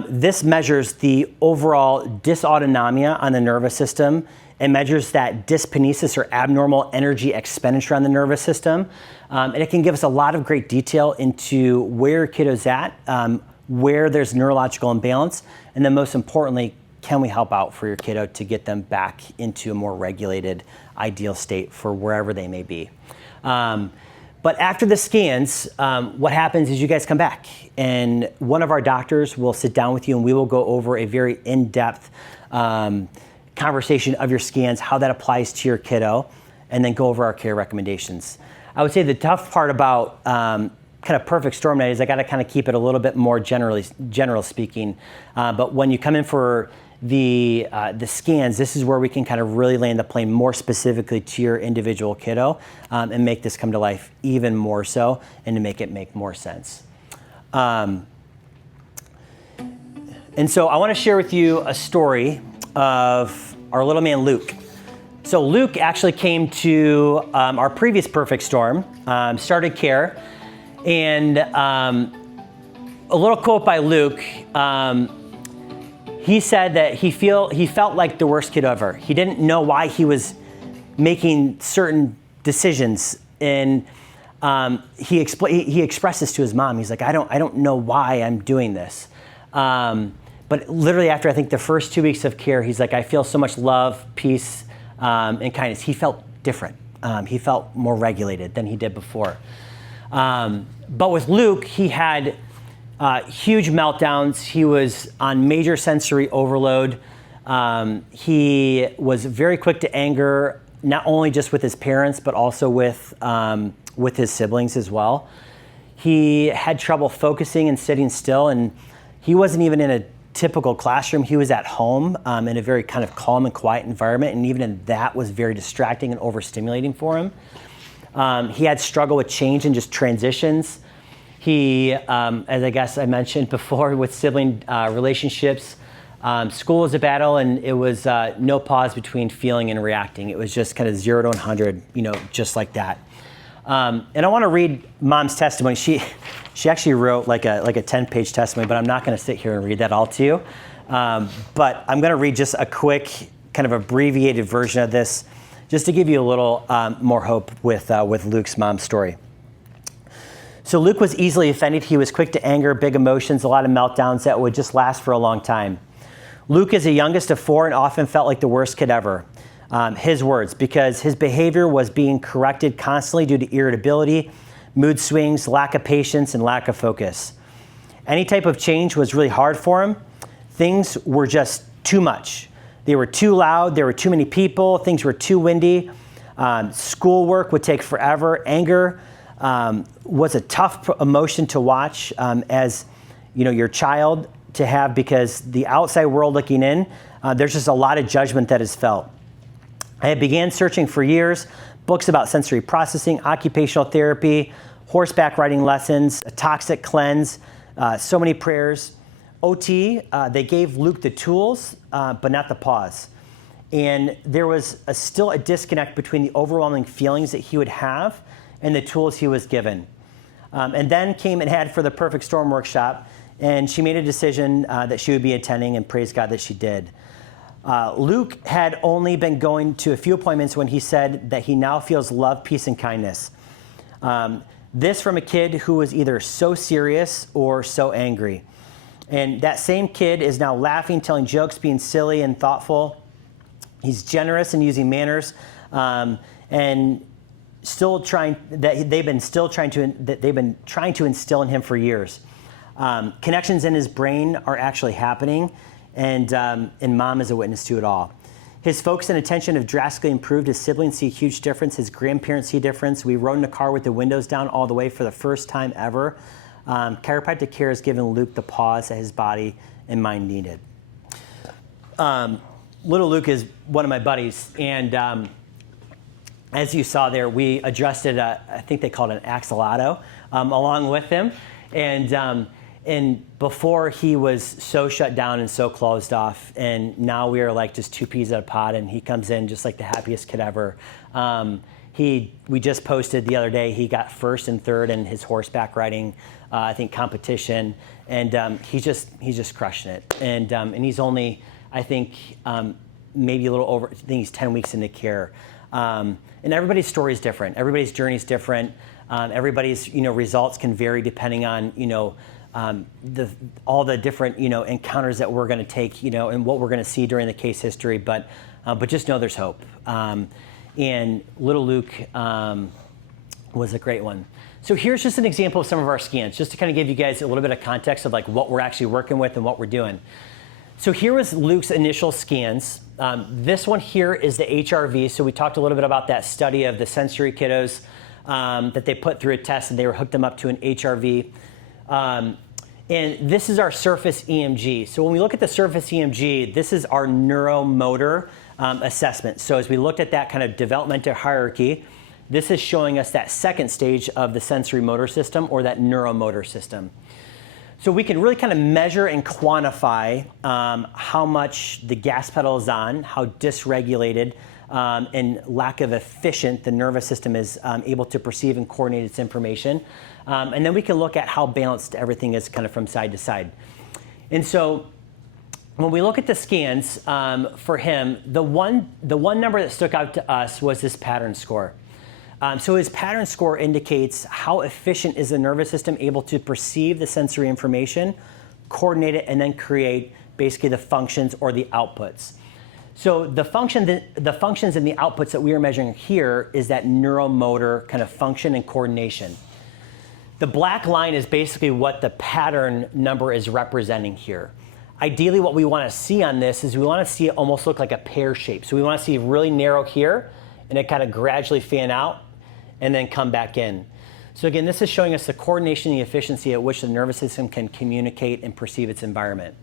this measures the overall dysautonomia on the nervous system. It measures that dyskinesis, or abnormal energy expenditure on the nervous system. And it can give us a lot of great detail into where your kiddo's at, where there's neurological imbalance, and then most importantly, can we help out for your kiddo to get them back into a more regulated, ideal state for wherever they may be. But after the scans, what happens is you guys come back, and one of our doctors will sit down with you, and we will go over a very in-depth conversation of your scans, how that applies to your kiddo, and then go over our care recommendations. I would say the tough part about kind of perfect storm night is I got to kind of keep it a little bit more general speaking. But when you come in for the scans, this is where we can kind of really land the plane more specifically to your individual kiddo and make this come to life even more so and to make it make more sense. And so I want to share with you a story of our little man Luke. So Luke actually came to our previous perfect storm, started care, and a little quote by Luke. He said that he felt like the worst kid ever. He didn't know why he was making certain decisions, and he expressed this to his mom. He's like, I don't know why I'm doing this. But literally after I think the first 2 weeks of care, he's like, I feel so much love, peace, and kindness. He felt different. He felt more regulated than he did before. But with Luke, he had huge meltdowns. He was on major sensory overload. He was very quick to anger, not only just with his parents, but also with his siblings as well. He had trouble focusing and sitting still, and he wasn't even in a typical classroom. He was at home in a very kind of calm and quiet environment, and even in that was very distracting and overstimulating for him. He had struggle with change and just transitions. He, as I guess I mentioned before, with sibling relationships, school was a battle, and it was no pause between feeling and reacting. It was just kind of 0 to 100, just like that. And I want to read Mom's testimony. She actually wrote like a 10-page testimony, but I'm not going to sit here and read that all to you. But I'm going to read just a quick, kind of abbreviated version of this, just to give you a little more hope with Luke's mom's story. So Luke was easily offended. He was quick to anger, big emotions, a lot of meltdowns that would just last for a long time. Luke is the youngest of 4 and often felt like the worst kid ever. His words, because his behavior was being corrected constantly due to irritability, mood swings, lack of patience, and lack of focus. Any type of change was really hard for him. Things were just too much. They were too loud, there were too many people, things were too windy. Schoolwork would take forever. Anger was a tough emotion to watch as your child to have, because the outside world looking in, there's just a lot of judgment that is felt. I began searching for years, books about sensory processing, occupational therapy, horseback riding lessons, a toxic cleanse, so many prayers. OT, they gave Luke the tools, but not the pause. And there was still a disconnect between the overwhelming feelings that he would have and the tools he was given. And then came and had for the Perfect Storm workshop, and she made a decision that she would be attending, and praise God that she did. Luke had only been going to a few appointments when he said that he now feels love, peace, and kindness. This from a kid who was either so serious or so angry. And that same kid is now laughing, telling jokes, being silly and thoughtful. He's generous and using manners, and still trying that they've been trying to instill in him for years. Connections in his brain are actually happening, and Mom is a witness to it all. His focus and attention have drastically improved. His siblings see a huge difference. His grandparents see a difference. We rode in a car with the windows down all the way for the first time ever. Chiropractic care has given Luke the pause that his body and mind needed. Little Luke is one of my buddies, and as you saw there, we adjusted, I think they called it an axolotl, along with him. And before he was so shut down and so closed off, and now we are like just 2 peas in a pod, and he comes in just like the happiest kid ever. We just posted the other day, he got 1st and 3rd in his horseback riding, I think, competition, and he's just crushing it. And he's only, I think, maybe a little over, I think he's 10 weeks into care. And everybody's story is different. Everybody's journey is different. Everybody's results can vary depending on all the different encounters that we're going to take, and what we're going to see during the case history. But just know there's hope. And little Luke was a great one. So here's just an example of some of our scans, just to kind of give you guys a little bit of context of like what we're actually working with and what we're doing. So here was Luke's initial scans. This one here is the HRV. So we talked a little bit about that study of the sensory kiddos that they put through a test and they were hooked them up to an HRV. And this is our surface EMG. So when we look at the surface EMG, this is our neuromotor assessment. So as we looked at that kind of developmental hierarchy, this is showing us that second stage of the sensory motor system, or that neuromotor system. So we can really kind of measure and quantify how much the gas pedal is on, how dysregulated and lack of efficient the nervous system is able to perceive and coordinate its information. And then we can look at how balanced everything is kind of from side to side. And so when we look at the scans for him, the one number that stuck out to us was this pattern score. So his pattern score indicates how efficient is the nervous system able to perceive the sensory information, coordinate it, and then create basically the functions or the outputs. So the functions and the outputs that we are measuring here is that neuromotor kind of function and coordination. The black line is basically what the pattern number is representing here. Ideally, what we want to see on this is we want to see it almost look like a pear shape. So we want to see really narrow here, and it kind of gradually fan out and then come back in. So again, this is showing us the coordination and the efficiency at which the nervous system can communicate and perceive its environment.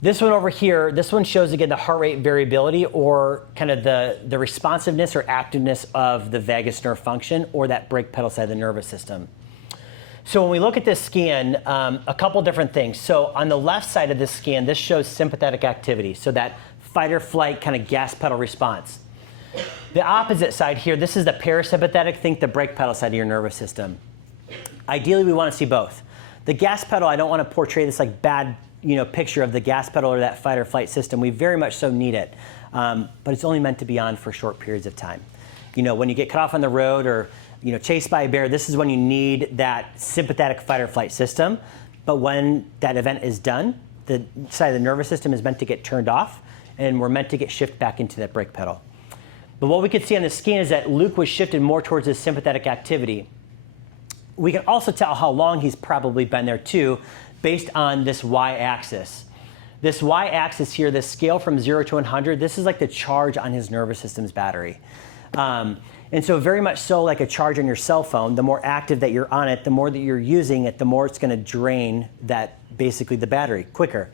This one over here, this one shows again the heart rate variability, or kind of the responsiveness or activeness of the vagus nerve function, or that brake pedal side of the nervous system. So when we look at this scan, a couple different things. So on the left side of this scan, this shows sympathetic activity, so that fight or flight kind of gas pedal response. The opposite side here, this is the parasympathetic, think the brake pedal side of your nervous system. Ideally, we want to see both. The gas pedal, I don't want to portray this like bad picture of the gas pedal or that fight or flight system. We very much so need it, but it's only meant to be on for short periods of time. When you get cut off on the road or chased by a bear, this is when you need that sympathetic fight or flight system. But when that event is done, the side of the nervous system is meant to get turned off, and we're meant to get shifted back into that brake pedal. But what we could see on the scan is that Luke was shifted more towards his sympathetic activity. We can also tell how long he's probably been there too, based on this y-axis. This y-axis here, this scale from 0 to 100, this is like the charge on his nervous system's battery. And so very much so like a charge on your cell phone, the more active that you're on it, the more that you're using it, the more it's going to drain basically the battery quicker.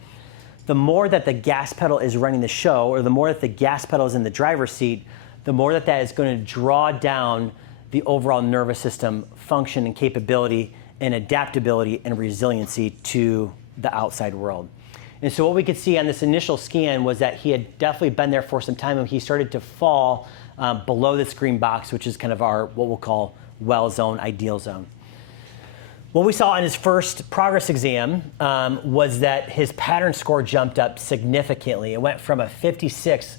The more that the gas pedal is running the show, or the more that the gas pedal is in the driver's seat, the more that is going to draw down the overall nervous system function and capability and adaptability and resiliency to the outside world. And so what we could see on this initial scan was that he had definitely been there for some time, and he started to fall below this green box, which is kind of our what we'll call well zone, ideal zone. What we saw on his first progress exam was that his pattern score jumped up significantly. It went from a 56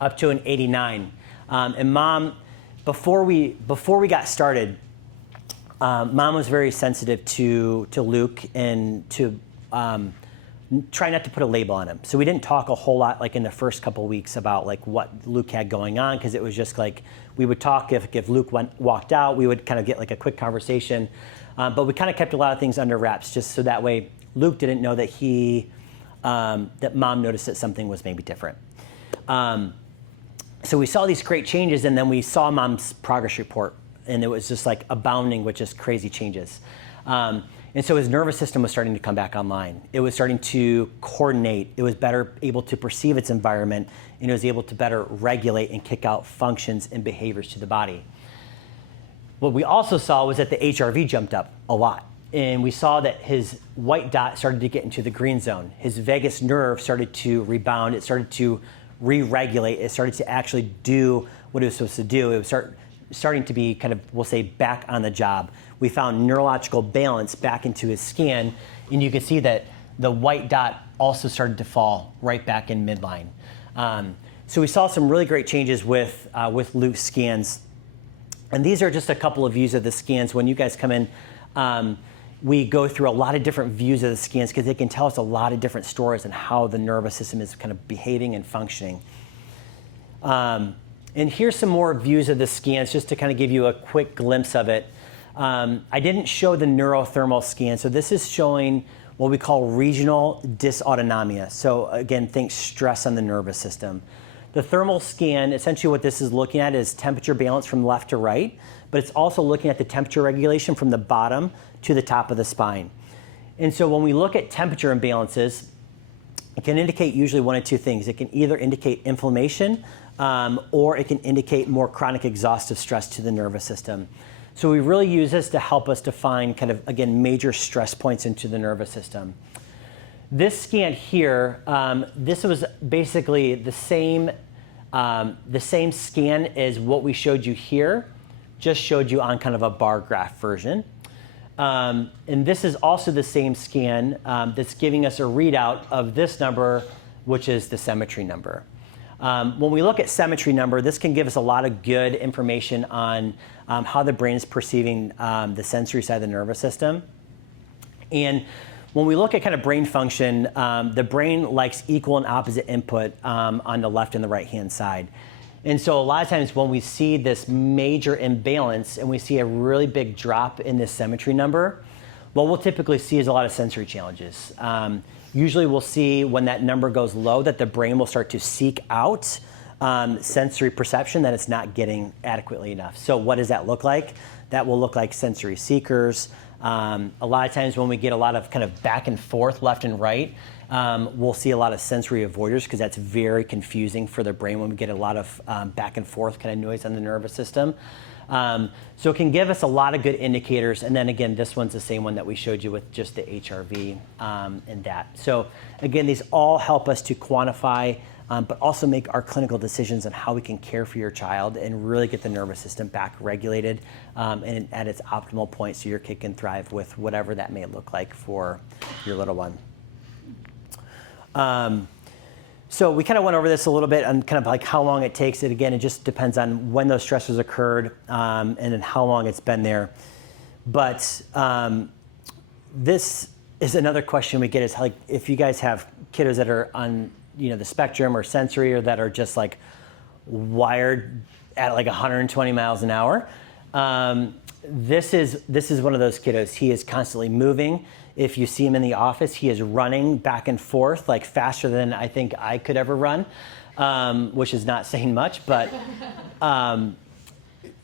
up to an 89. And Mom, before we got started, Mom was very sensitive to Luke and to try not to put a label on him. So we didn't talk a whole lot like in the first couple weeks about like what Luke had going on, because it was just like we would talk if Luke walked out, we would kind of get like a quick conversation. But we kind of kept a lot of things under wraps, just so that way Luke didn't know that that Mom noticed that something was maybe different. So we saw these great changes, and then we saw Mom's progress report, and it was just like abounding with just crazy changes. And so his nervous system was starting to come back online. It was starting to coordinate. It was better able to perceive its environment, and it was able to better regulate and kick out functions and behaviors to the body. What we also saw was that the HRV jumped up a lot, and we saw that his white dot started to get into the green zone. His vagus nerve started to rebound. It started to re-regulate. It started to actually do what it was supposed to do. It was starting to be kind of, we'll say, back on the job. We found neurological balance back into his scan, and you can see that the white dot also started to fall right back in midline. So we saw some really great changes with Luke's scans. And these are just a couple of views of the scans. When you guys come in, we go through a lot of different views of the scans because they can tell us a lot of different stories on how the nervous system is kind of behaving and functioning. And here's some more views of the scans just to kind of give you a quick glimpse of it. I didn't show the neurothermal scan, so this is showing what we call regional dysautonomia. So again, think stress on the nervous system. The thermal scan, essentially what this is looking at is temperature balance from left to right, but it's also looking at the temperature regulation from the bottom to the top of the spine. And so when we look at temperature imbalances, it can indicate usually one of two things. It can either indicate inflammation or it can indicate more chronic exhaustive stress to the nervous system. So we really use this to help us define kind of, again, major stress points into the nervous system. This scan here, this was basically the same scan as what we showed you here, just showed you on kind of a bar graph version. And this is also the same scan that's giving us a readout of this number, which is the symmetry number. When we look at symmetry number, this can give us a lot of good information on how the brain is perceiving the sensory side of the nervous system. And when we look at kind of brain function, the brain likes equal and opposite input on the left and the right-hand side. And so a lot of times when we see this major imbalance and we see a really big drop in this symmetry number, what we'll typically see is a lot of sensory challenges. Usually we'll see when that number goes low that the brain will start to seek out sensory perception that it's not getting adequately enough. So what does that look like? That will look like sensory seekers. A lot of times when we get a lot of kind of back and forth, left and right, we'll see a lot of sensory avoiders because that's very confusing for the brain when we get a lot of back and forth kind of noise on the nervous system. So it can give us a lot of good indicators. And then again, this one's the same one that we showed you with just the HRV and that. So again, these all help us to quantify, but also make our clinical decisions on how we can care for your child and really get the nervous system back regulated and at its optimal point so your kid can thrive with whatever that may look like for your little one. So we kind of went over this a little bit on kind of like how long it takes. Again, it just depends on when those stressors occurred and then how long it's been there. But this is another question we get is like if you guys have kiddos that are on the spectrum or sensory or that are just like wired at like 120 miles an hour. This is one of those kiddos. He is constantly moving. If you see him in the office, he is running back and forth like faster than I think I could ever run, which is not saying much, but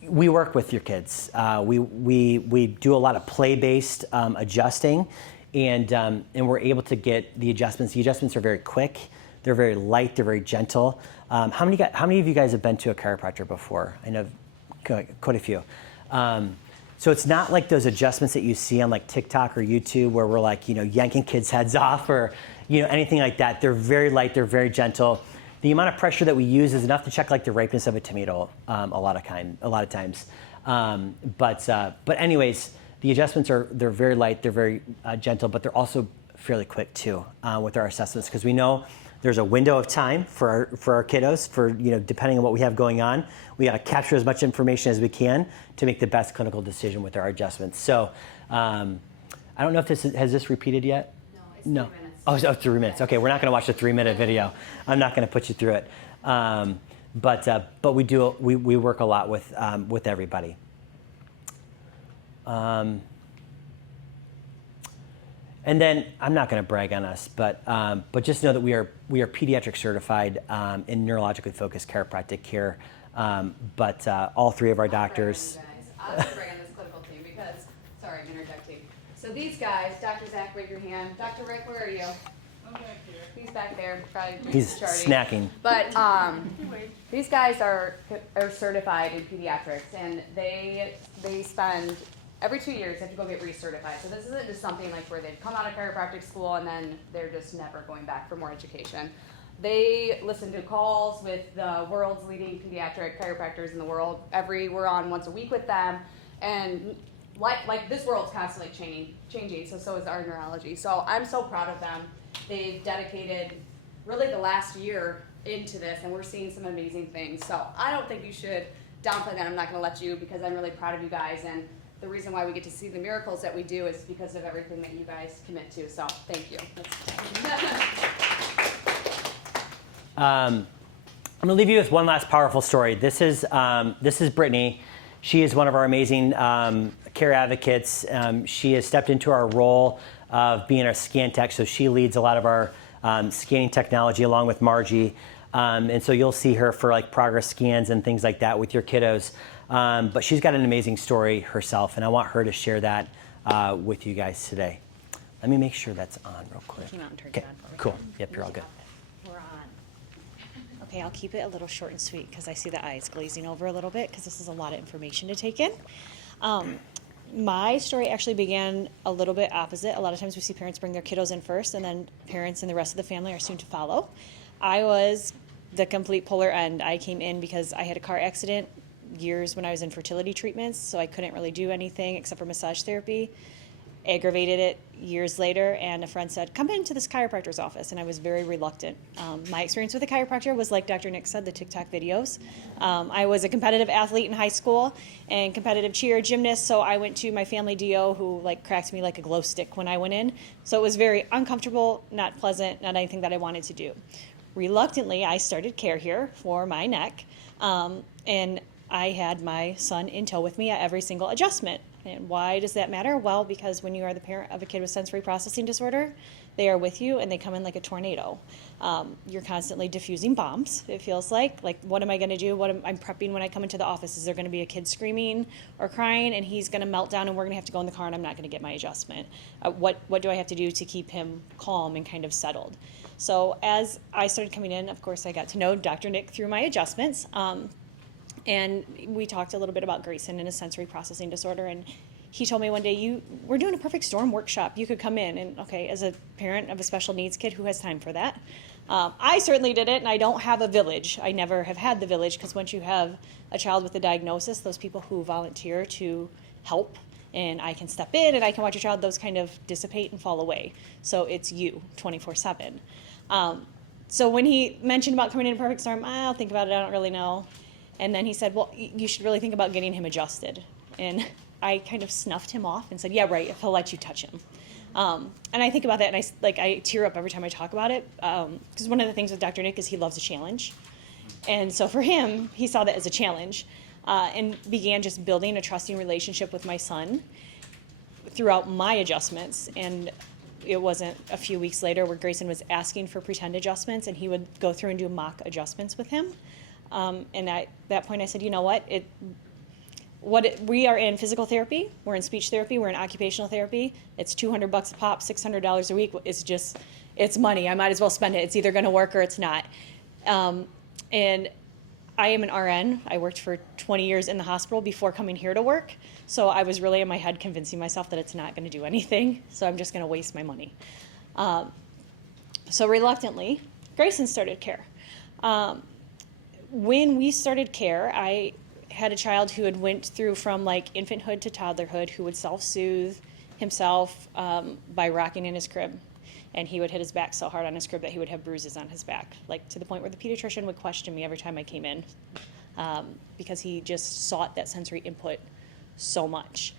we work with your kids. We do a lot of play-based adjusting, and we're able to get the adjustments. The adjustments are very quick. They're very light. They're very gentle. How many of you guys have been to a chiropractor before? I know quite a few. So it's not like those adjustments that you see on like TikTok or YouTube where we're like, yanking kids' heads off or, anything like that. They're very light, they're very gentle. The amount of pressure that we use is enough to check like the ripeness of a tomato a lot of times. But anyways, the adjustments they're very light, they're very gentle, but they're also fairly quick too with our assessments because we know there's a window of time for our kiddos for, depending on what we have going on. We got to capture as much information as we can to make the best clinical decision with our adjustments. So I don't know if has this repeated yet? No, it's 3 minutes. Oh, 3 minutes. Okay, we're not going to watch the 3-minute video. I'm not going to put you through it. But we work a lot with everybody. And then I'm not going to brag on us, but just know that we are pediatric certified in neurologically focused chiropractic care. But all three of our doctors. I'm going to bring on this clinical team because, sorry, I'm interjecting. So these guys, Dr. Zach, wave your hand. Dr. Rick, where are you? I'm back here. He's back there. Probably He's charting. snacking. But these guys are certified in pediatrics, and they spend every 2 years they have to go get recertified. So this isn't just something like where they come out of chiropractic school and then they're just never going back for more education. They listen to calls with the world's leading pediatric chiropractors in the world. We're on once a week with them, and like this world's constantly changing. So is our neurology. So I'm so proud of them. They've dedicated really the last year into this, and we're seeing some amazing things. So I don't think you should downplay that. I'm not going to let you because I'm really proud of you guys, and the reason why we get to see the miracles that we do is because of everything that you guys commit to. So thank you. I'm going to leave you with one last powerful story. This is Brittany. She is one of our amazing care advocates. She has stepped into our role of being a scan tech, so she leads a lot of our scanning technology along with Margie. And so you'll see her for like progress scans and things like that with your kiddos. But she's got an amazing story herself, and I want her to share that with you guys today. Let me make sure that's on real quick. Came out and turned it on for me. Cool. Yep, you're all good. We're on. Okay, I'll keep it a little short and sweet because I see the eyes glazing over a little bit because this is a lot of information to take in. My story actually began a little bit opposite. A lot of times we see parents bring their kiddos in first, and then parents and the rest of the family are soon to follow. I was the complete polar end. I came in because I had a car accident years when I was in fertility treatments, so I couldn't really do anything except for massage therapy. Aggravated it years later, and a friend said, come into this chiropractor's office, and I was very reluctant. My experience with a chiropractor was like Dr. Nick said, the TikTok videos. I was a competitive athlete in high school and competitive cheer gymnast, so I went to my family DO who like cracked me like a glow stick when I went in. So it was very uncomfortable, not pleasant, not anything that I wanted to do. Reluctantly, I started care here for my neck, and I had my son in tow with me at every single adjustment. And why does that matter? Well, because when you are the parent of a kid with sensory processing disorder, they are with you and they come in like a tornado. You're constantly diffusing bombs, it feels like. Like, what am I going to do? I'm prepping when I come into the office. Is there going to be a kid screaming or crying and he's going to melt down and we're going to have to go in the car and I'm not going to get my adjustment? What do I have to do to keep him calm and kind of settled? So as I started coming in, of course, I got to know Dr. Nick through my adjustments. And we talked a little bit about Grayson and his sensory processing disorder. And he told me one day, we're doing a perfect storm workshop. You could come in. And okay, as a parent of a special needs kid, who has time for that? I certainly did it, and I don't have a village. I never have had the village, because once you have a child with a diagnosis, those people who volunteer to help, and I can step in and I can watch your child, those kind of dissipate and fall away. So it's you 24/7. So when he mentioned about coming in a perfect storm, I'll think about it, I don't really know. And then he said, well, you should really think about getting him adjusted. And I kind of snuffed him off and said, yeah, right, if he'll let you touch him. And I think about that, and I tear up every time I talk about it, because one of the things with Dr. Nick is he loves a challenge. And so for him, he saw that as a challenge, and began just building a trusting relationship with my son throughout my adjustments. And it wasn't a few weeks later where Grayson was asking for pretend adjustments, and he would go through and do mock adjustments with him. And at that point I said, you know what, we are in physical therapy, we're in speech therapy, we're in occupational therapy. It's $200 a pop, $600 a week. It's money. I might as well spend it. It's either going to work or it's not. And I am an RN. I worked for 20 years in the hospital before coming here to work. So I was really in my head convincing myself that it's not going to do anything. So I'm just going to waste my money. So reluctantly, Grayson started care. When we started care, I had a child who had went through from like infanthood to toddlerhood, who would self-soothe himself by rocking in his crib. And he would hit his back so hard on his crib that he would have bruises on his back, like to the point where the pediatrician would question me every time I came in, because he just sought that sensory input so much.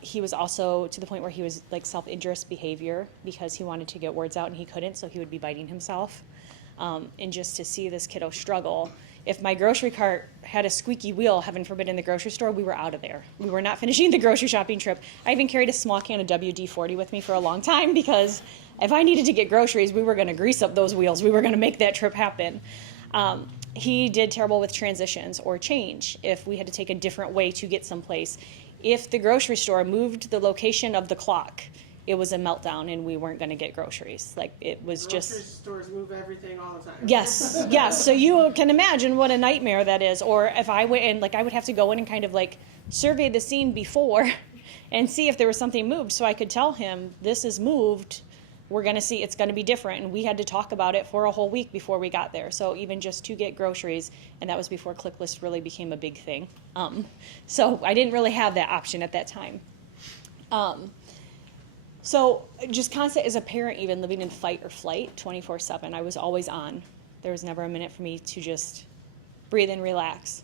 He was also to the point where he was like self-injurious behavior because he wanted to get words out and he couldn't, so he would be biting himself. And just to see this kiddo struggle. If my grocery cart had a squeaky wheel, heaven forbid, in the grocery store, we were out of there. We were not finishing the grocery shopping trip. I even carried a small can of WD-40 with me for a long time, because if I needed to get groceries, we were going to grease up those wheels. We were going to make that trip happen. He did terrible with transitions or change if we had to take a different way to get someplace. If the grocery store moved the location of the clock, it was a meltdown and we weren't going to get groceries. Like, it was just... Grocery stores move everything all the time. Yes, yes. So you can imagine what a nightmare that is. Or if I went in, like, I would have to go in and kind of like survey the scene before and see if there was something moved, so I could tell him, this is moved, we're going to see, it's going to be different. And we had to talk about it for a whole week before we got there. So even just to get groceries, and that was before ClickList really became a big thing. So I didn't really have that option at that time. So just constant as a parent, even living in fight or flight 24/7, I was always on. There was never a minute for me to just breathe and relax.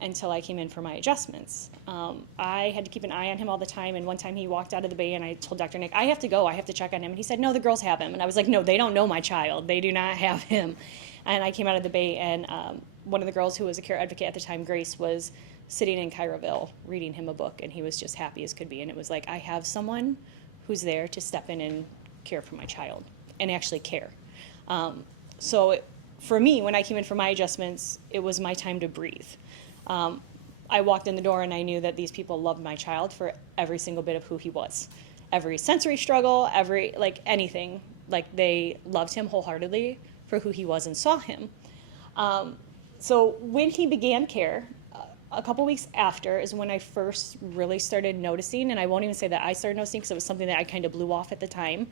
until I came in for my adjustments. I had to keep an eye on him all the time, and one time he walked out of the bay, and I told Dr. Nick, I have to go, I have to check on him. And he said, no, the girls have him. And I was like, no, they don't know my child. They do not have him. And I came out of the bay, and one of the girls who was a care advocate at the time, Grace, was sitting in Chiroville reading him a book, and he was just happy as could be. And it was like, I have someone who's there to step in and care for my child and actually care. For me, when I came in for my adjustments, it was my time to breathe. I walked in the door and I knew that these people loved my child for every single bit of who he was. Every sensory struggle, anything. Like, they loved him wholeheartedly for who he was and saw him. So when he began care, a couple weeks after is when I first really started noticing, and I won't even say that I started noticing because it was something that I kind of blew off at the time.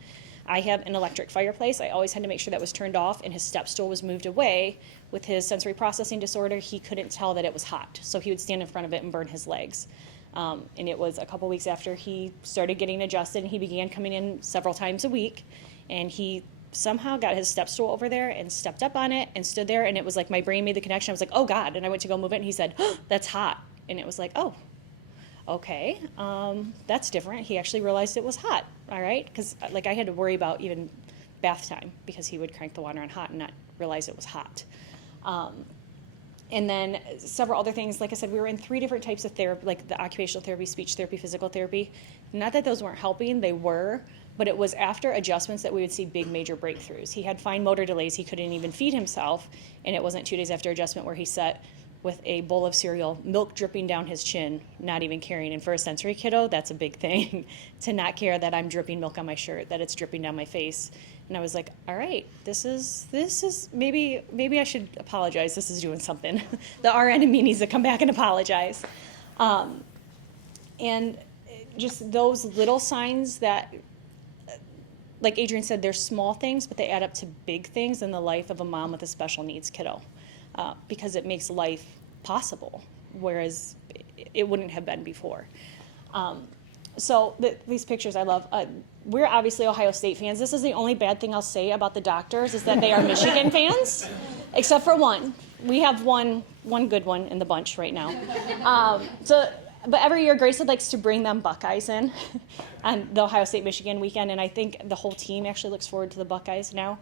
I have an electric fireplace. I always had to make sure that was turned off, and his step stool was moved away. With his sensory processing disorder, he couldn't tell that it was hot, so he would stand in front of it and burn his legs. And it was a couple weeks after he started getting adjusted, and he began coming in several times a week, and he somehow got his step stool over there and stepped up on it and stood there, and it was like my brain made the connection. I was like, oh God, and I went to go move it, and he said, oh, that's hot. And it was like, oh, okay, that's different. He actually realized it was hot, all right? Because I had to worry about even bath time because he would crank the water on hot and not realize it was hot. And then several other things. Like I said, we were in 3 different types of therapy, like the occupational therapy, speech therapy, physical therapy. Not that those weren't helping, they were, but it was after adjustments that we would see big major breakthroughs. He had fine motor delays, he couldn't even feed himself, and it wasn't 2 days after adjustment where he sat with a bowl of cereal, milk dripping down his chin, not even caring. And for a sensory kiddo, that's a big thing, to not care that I'm dripping milk on my shirt, that it's dripping down my face. And I was like, all right, this is maybe I should apologize. This is doing something. The RN in me needs to come back and apologize. And just those little signs that, like Adrian said, they're small things, but they add up to big things in the life of a mom with a special needs kiddo. Because it makes life possible, whereas it wouldn't have been before. These pictures I love. We're obviously Ohio State fans. This is the only bad thing I'll say about the doctors is that they are Michigan fans, except for one. We have one good one in the bunch right now. But every year, Grace likes to bring them Buckeyes in on the Ohio State-Michigan weekend, and I think the whole team actually looks forward to the Buckeyes now.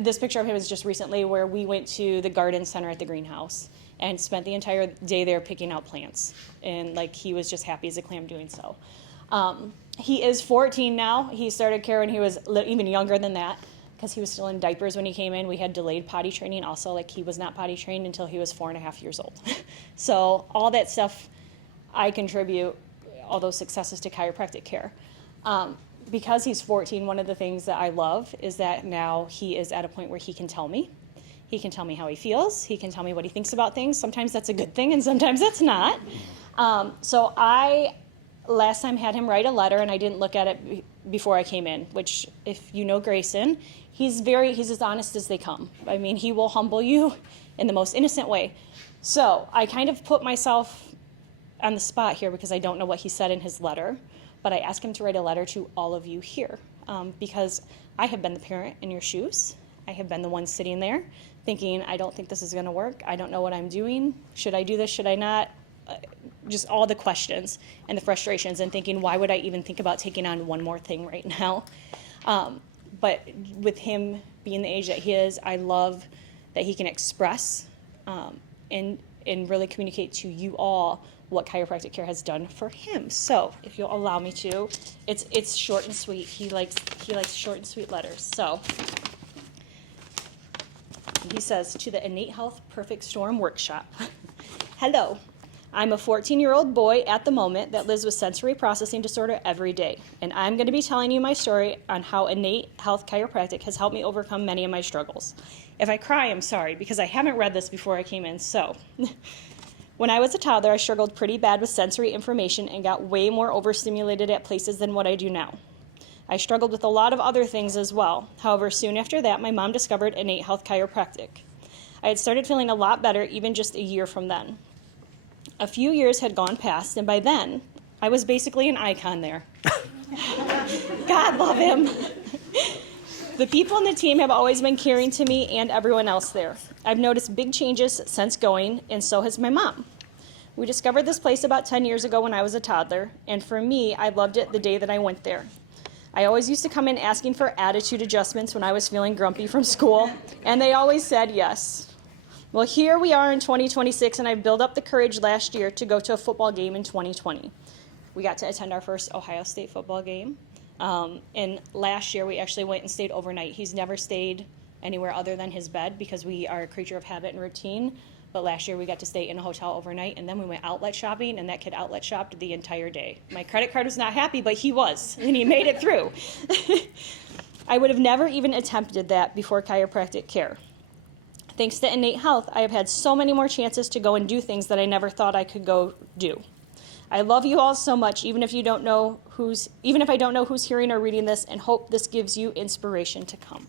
This picture of him is just recently where we went to the garden center at the greenhouse and spent the entire day there picking out plants. And he was just happy as a clam doing so. He is 14 now. He started care when he was even younger than that because he was still in diapers when he came in. We had delayed potty training also. He was not potty trained until he was 4.5 years old. So all that stuff I contribute, all those successes, to chiropractic care. Because he's 14, one of the things that I love is that now he is at a point where he can tell me. He can tell me how he feels. He can tell me what he thinks about things. Sometimes that's a good thing, and sometimes that's not. So I, last time, had him write a letter, and I didn't look at it before I came in, which, if you know Grayson, he's as honest as they come. I mean, he will humble you in the most innocent way. So I kind of put myself on the spot here because I don't know what he said in his letter. But I asked him to write a letter to all of you here because I have been the parent in your shoes. I have been the one sitting there thinking, I don't think this is going to work. I don't know what I'm doing. Should I do this? Should I not? Just all the questions and the frustrations and thinking, why would I even think about taking on one more thing right now? But with him being the age that he is, I love that he can express and really communicate to you all what chiropractic care has done for him. So, if you'll allow me to, it's short and sweet. He likes short and sweet letters. So, he says, to the Innate Health Perfect Storm Workshop. Hello, I'm a 14-year-old boy at the moment that lives with sensory processing disorder every day, and I'm going to be telling you my story on how Innate Health Chiropractic has helped me overcome many of my struggles. If I cry, I'm sorry, because I haven't read this before I came in. So, when I was a toddler, I struggled pretty bad with sensory information and got way more overstimulated at places than what I do now. I struggled with a lot of other things as well. However, soon after that, my mom discovered Innate Health Chiropractic. I had started feeling a lot better even just a year from then. A few years had gone past, and by then, I was basically an icon there. God love him. The people on the team have always been caring to me and everyone else there. I've noticed big changes since going, and so has my mom. We discovered this place about 10 years ago when I was a toddler, and for me, I loved it the day that I went there. I always used to come in asking for attitude adjustments when I was feeling grumpy from school, and they always said yes. Well, here we are in 2026, and I built up the courage last year to go to a football game in 2020. We got to attend our first Ohio State football game, and last year we actually went and stayed overnight. He's never stayed anywhere other than his bed because we are a creature of habit and routine. But last year we got to stay in a hotel overnight, and then we went outlet shopping, and that kid outlet shopped the entire day. My credit card was not happy, but he was, and he made it through. I would have never even attempted that before chiropractic care. Thanks to Innate Health, I have had so many more chances to go and do things that I never thought I could go do. I love you all so much, even if I don't know who's hearing or reading this, and hope this gives you inspiration to come.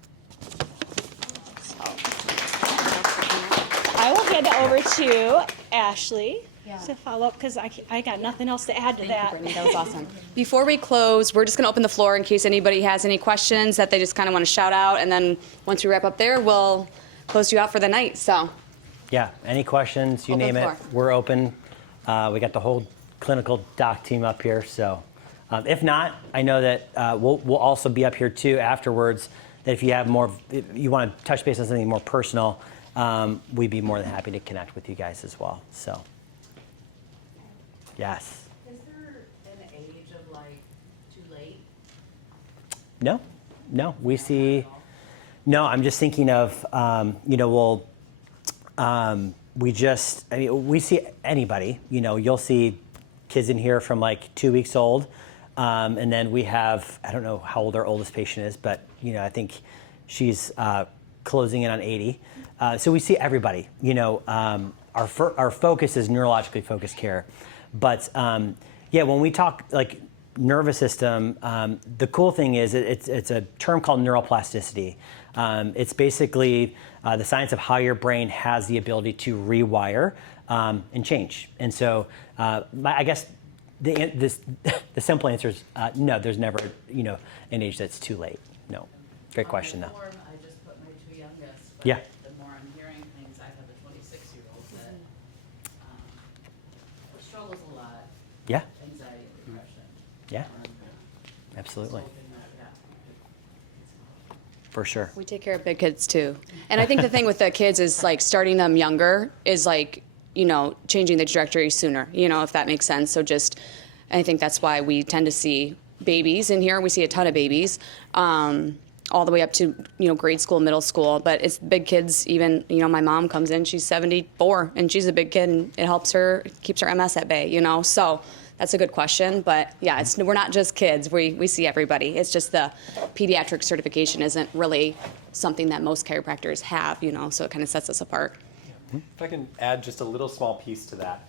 I will hand it over to Ashley to follow up because I got nothing else to add to that. Brittany, that was awesome. Before we close, we're just going to open the floor in case anybody has any questions that they just kind of want to shout out, and then once we wrap up there, we'll close you out for the night. So, Yeah, any questions, you Open name it, floor. we're open. We got the whole clinical doc team up here, so if not, I know that we'll also be up here too afterwards. That if you have more, if you want to touch base on something more personal, we'd be more than happy to connect with you guys as well. So, yes. Is there an age of like too late? No, we see. No, I'm just thinking of, we see anybody. You'll see kids in here from like 2 weeks old, and then we have, I don't know how old our oldest patient is, but I think she's closing in on 80. So we see everybody. Our focus is neurologically focused care, but when we talk like nervous system, the cool thing is it's a term called neuroplasticity. It's basically the science of how your brain has the ability to rewire and change. And so I guess the simple answer is no. There's never an age that's too late. No. Great question though. I just put my two youngest. But Yeah. The more I'm hearing things, I have a 26-year-old that struggles a lot. Yeah. Anxiety and depression. Yeah. Absolutely. Hoping that, For sure. we take care of big kids too. And I think the thing with the kids is like starting them younger is like, changing the trajectory sooner, if that makes sense. So I think that's why we tend to see babies in here. We see a ton of babies, all the way up to, grade school, middle school. But it's big kids, even, my mom comes in, she's 74, and she's a big kid, and it helps her, keeps her MS at bay, So that's a good question. But yeah, we're not just kids. We see everybody. It's just the pediatric certification isn't really something that most chiropractors have, so it kind of sets us apart. If I can add just a little small piece to that.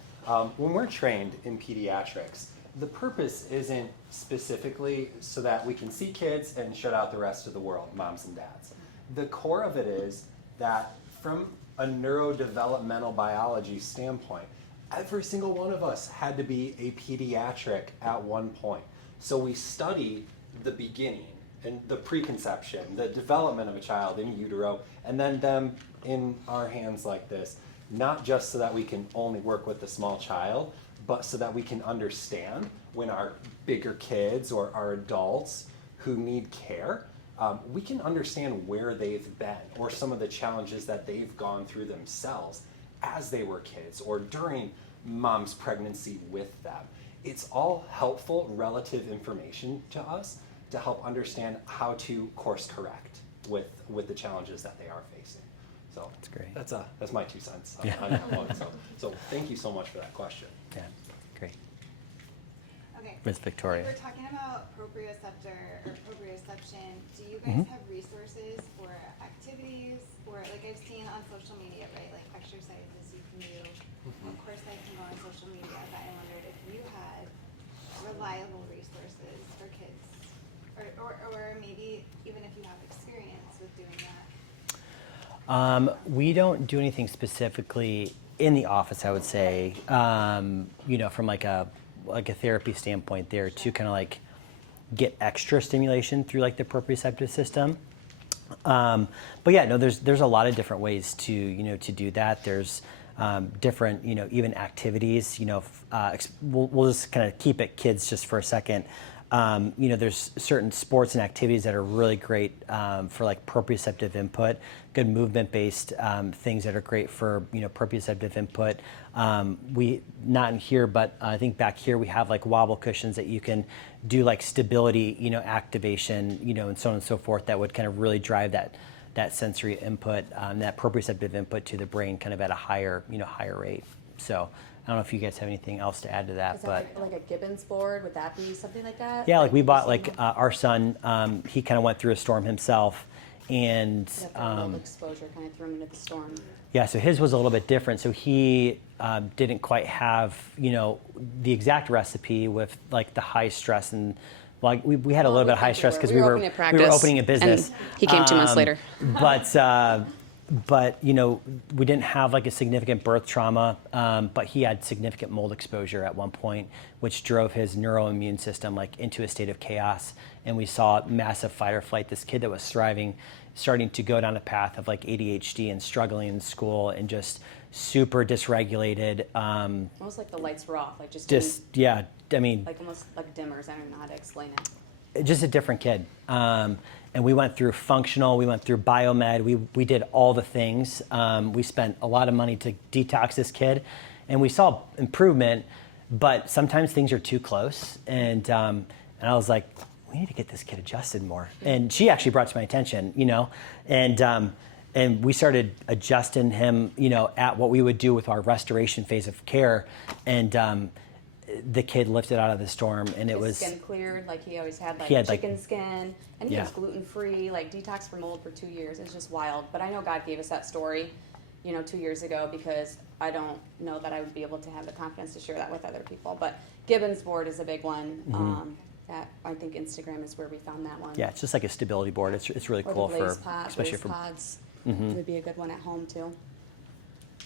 When we're trained in pediatrics, the purpose isn't specifically so that we can see kids and shut out the rest of the world, moms and dads. The core of it is that from a neurodevelopmental biology standpoint, every single one of us had to be a pediatric at one point. So we study the beginning and the preconception, the development of a child in utero, and then them in our hands like this, not just so that we can only work with the small child, but so that we can understand when our bigger kids or our adults who need care, we can understand where they've been or some of the challenges that they've gone through themselves as they were kids or during mom's pregnancy with them. It's all helpful relative information to us to help understand how to course correct with the challenges that they are facing. So That's great. That's my 2 cents on that one. So thank you so much for that question. Yeah. Great. Okay. Ms. Victoria. We were talking about proprioceptor or proprioception. Do you guys have resources for activities or like I've seen on social media, right? Like exercises you can do. Of course I can go on social media, but I wondered if you had reliable resources for kids or maybe even if you have experience with doing that. We don't do anything specifically in the office, I would say, from like a therapy standpoint there to kind of like get extra stimulation through like the proprioceptive system. But yeah, no, there's a lot of different ways to do that. There's different, even activities. We'll just kind of keep it kids just for a second. There's certain sports and activities that are really great for like proprioceptive input, good movement-based things that are great for proprioceptive input. We not in here, but I think back here we have like wobble cushions that you can do like stability, activation, and so on and so forth. That would kind of really drive that sensory input, that proprioceptive input to the brain, kind of at a higher rate. So. I don't know if you guys have anything else to add to that, Is that but like a Gibbons board? Would that be something like that? yeah, like we bought like our son. He kind of went through a storm himself, and Mold exposure kind of threw him into the storm. yeah, so his was a little bit different. So he didn't quite have the exact recipe with like the high stress and. Like we had a little bit of high stress because we were opening a business. And he came 2 months later. But we didn't have like a significant birth trauma, but he had significant mold exposure at one point, which drove his neuroimmune system like into a state of chaos. And we saw massive fight or flight. This kid that was thriving, starting to go down a path of like ADHD and struggling in school and just super dysregulated. Almost like the lights were off, like Yeah, I mean, like almost like dimmers. I don't know how to explain it. just a different kid. And we went through functional, we went through biomed, we did all the things. We spent a lot of money to detox this kid, and we saw improvement, but sometimes things are too close. And I was like, we need to get this kid adjusted more. And she actually brought it to my attention, and we started adjusting him, at what we would do with our restoration phase of care. And the kid lifted out of the storm, and it was skin cleared, like he always had, like he had, chicken skin, and he Yeah. was gluten free, like detox from mold for 2 years. It's just wild. But I know God gave us that story, 2 years ago, because I don't know that I would be able to have the confidence to share that with other people. But Gibbons board is a big one. That I think Instagram is where we found that one. Yeah, it's just like a stability board. It's really Or cool the Blaze for pod, especially Blaze for pods would be a good one at home too.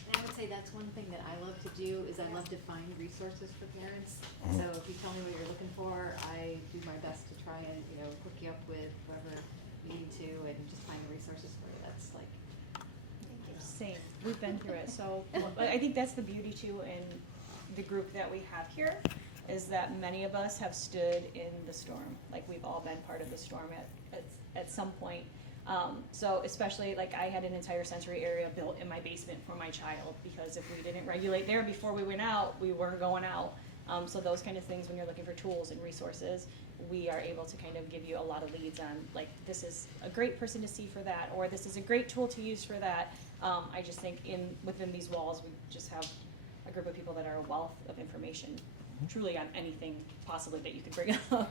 And I would say that's one thing that I love to do is I love to find resources for parents. So if you tell me what you're looking for, I do my best to try and hook you up with whoever you need to and just find the resources for you. That's like Same. We've been through it. So I think that's the beauty too in the group that we have here is that many of us have stood in the storm. Like we've all been part of the storm at some point. So especially like I had an entire sensory area built in my basement for my child because if we didn't regulate there before we went out, we weren't going out. So those kind of things when you're looking for tools and resources, we are able to kind of give you a lot of leads on like this is a great person to see for that or this is a great tool to use for that. I just think within these walls we just have a group of people that are a wealth of information truly on anything possibly that you could bring up.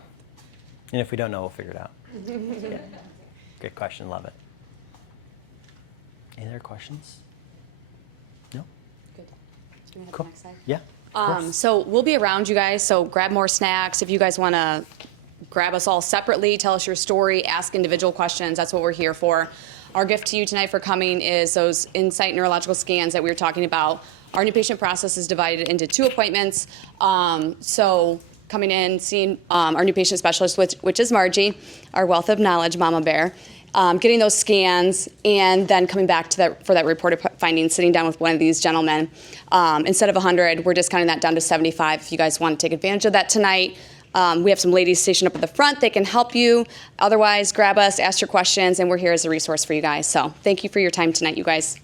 And if we don't know, we'll figure it out. Good question, love it. Any other questions? No? Good. So we have Cool. the next slide. Yeah. of course. So we'll be around you guys, so grab more snacks. If you guys want to grab us all separately, tell us your story, ask individual questions, that's what we're here for. Our gift to you tonight for coming is those Insight neurological scans that we were talking about. Our new patient process is divided into 2 appointments. So coming in, seeing our new patient specialist, which is Margie, our wealth of knowledge, Mama Bear, getting those scans, and then coming back to for that reported findings, sitting down with one of these gentlemen. Instead of 100, we're discounting that down to 75 if you guys want to take advantage of that tonight. We have some ladies stationed up at the front. They can help you. Otherwise, grab us, ask your questions, and we're here as a resource for you guys. So thank you for your time tonight, you guys.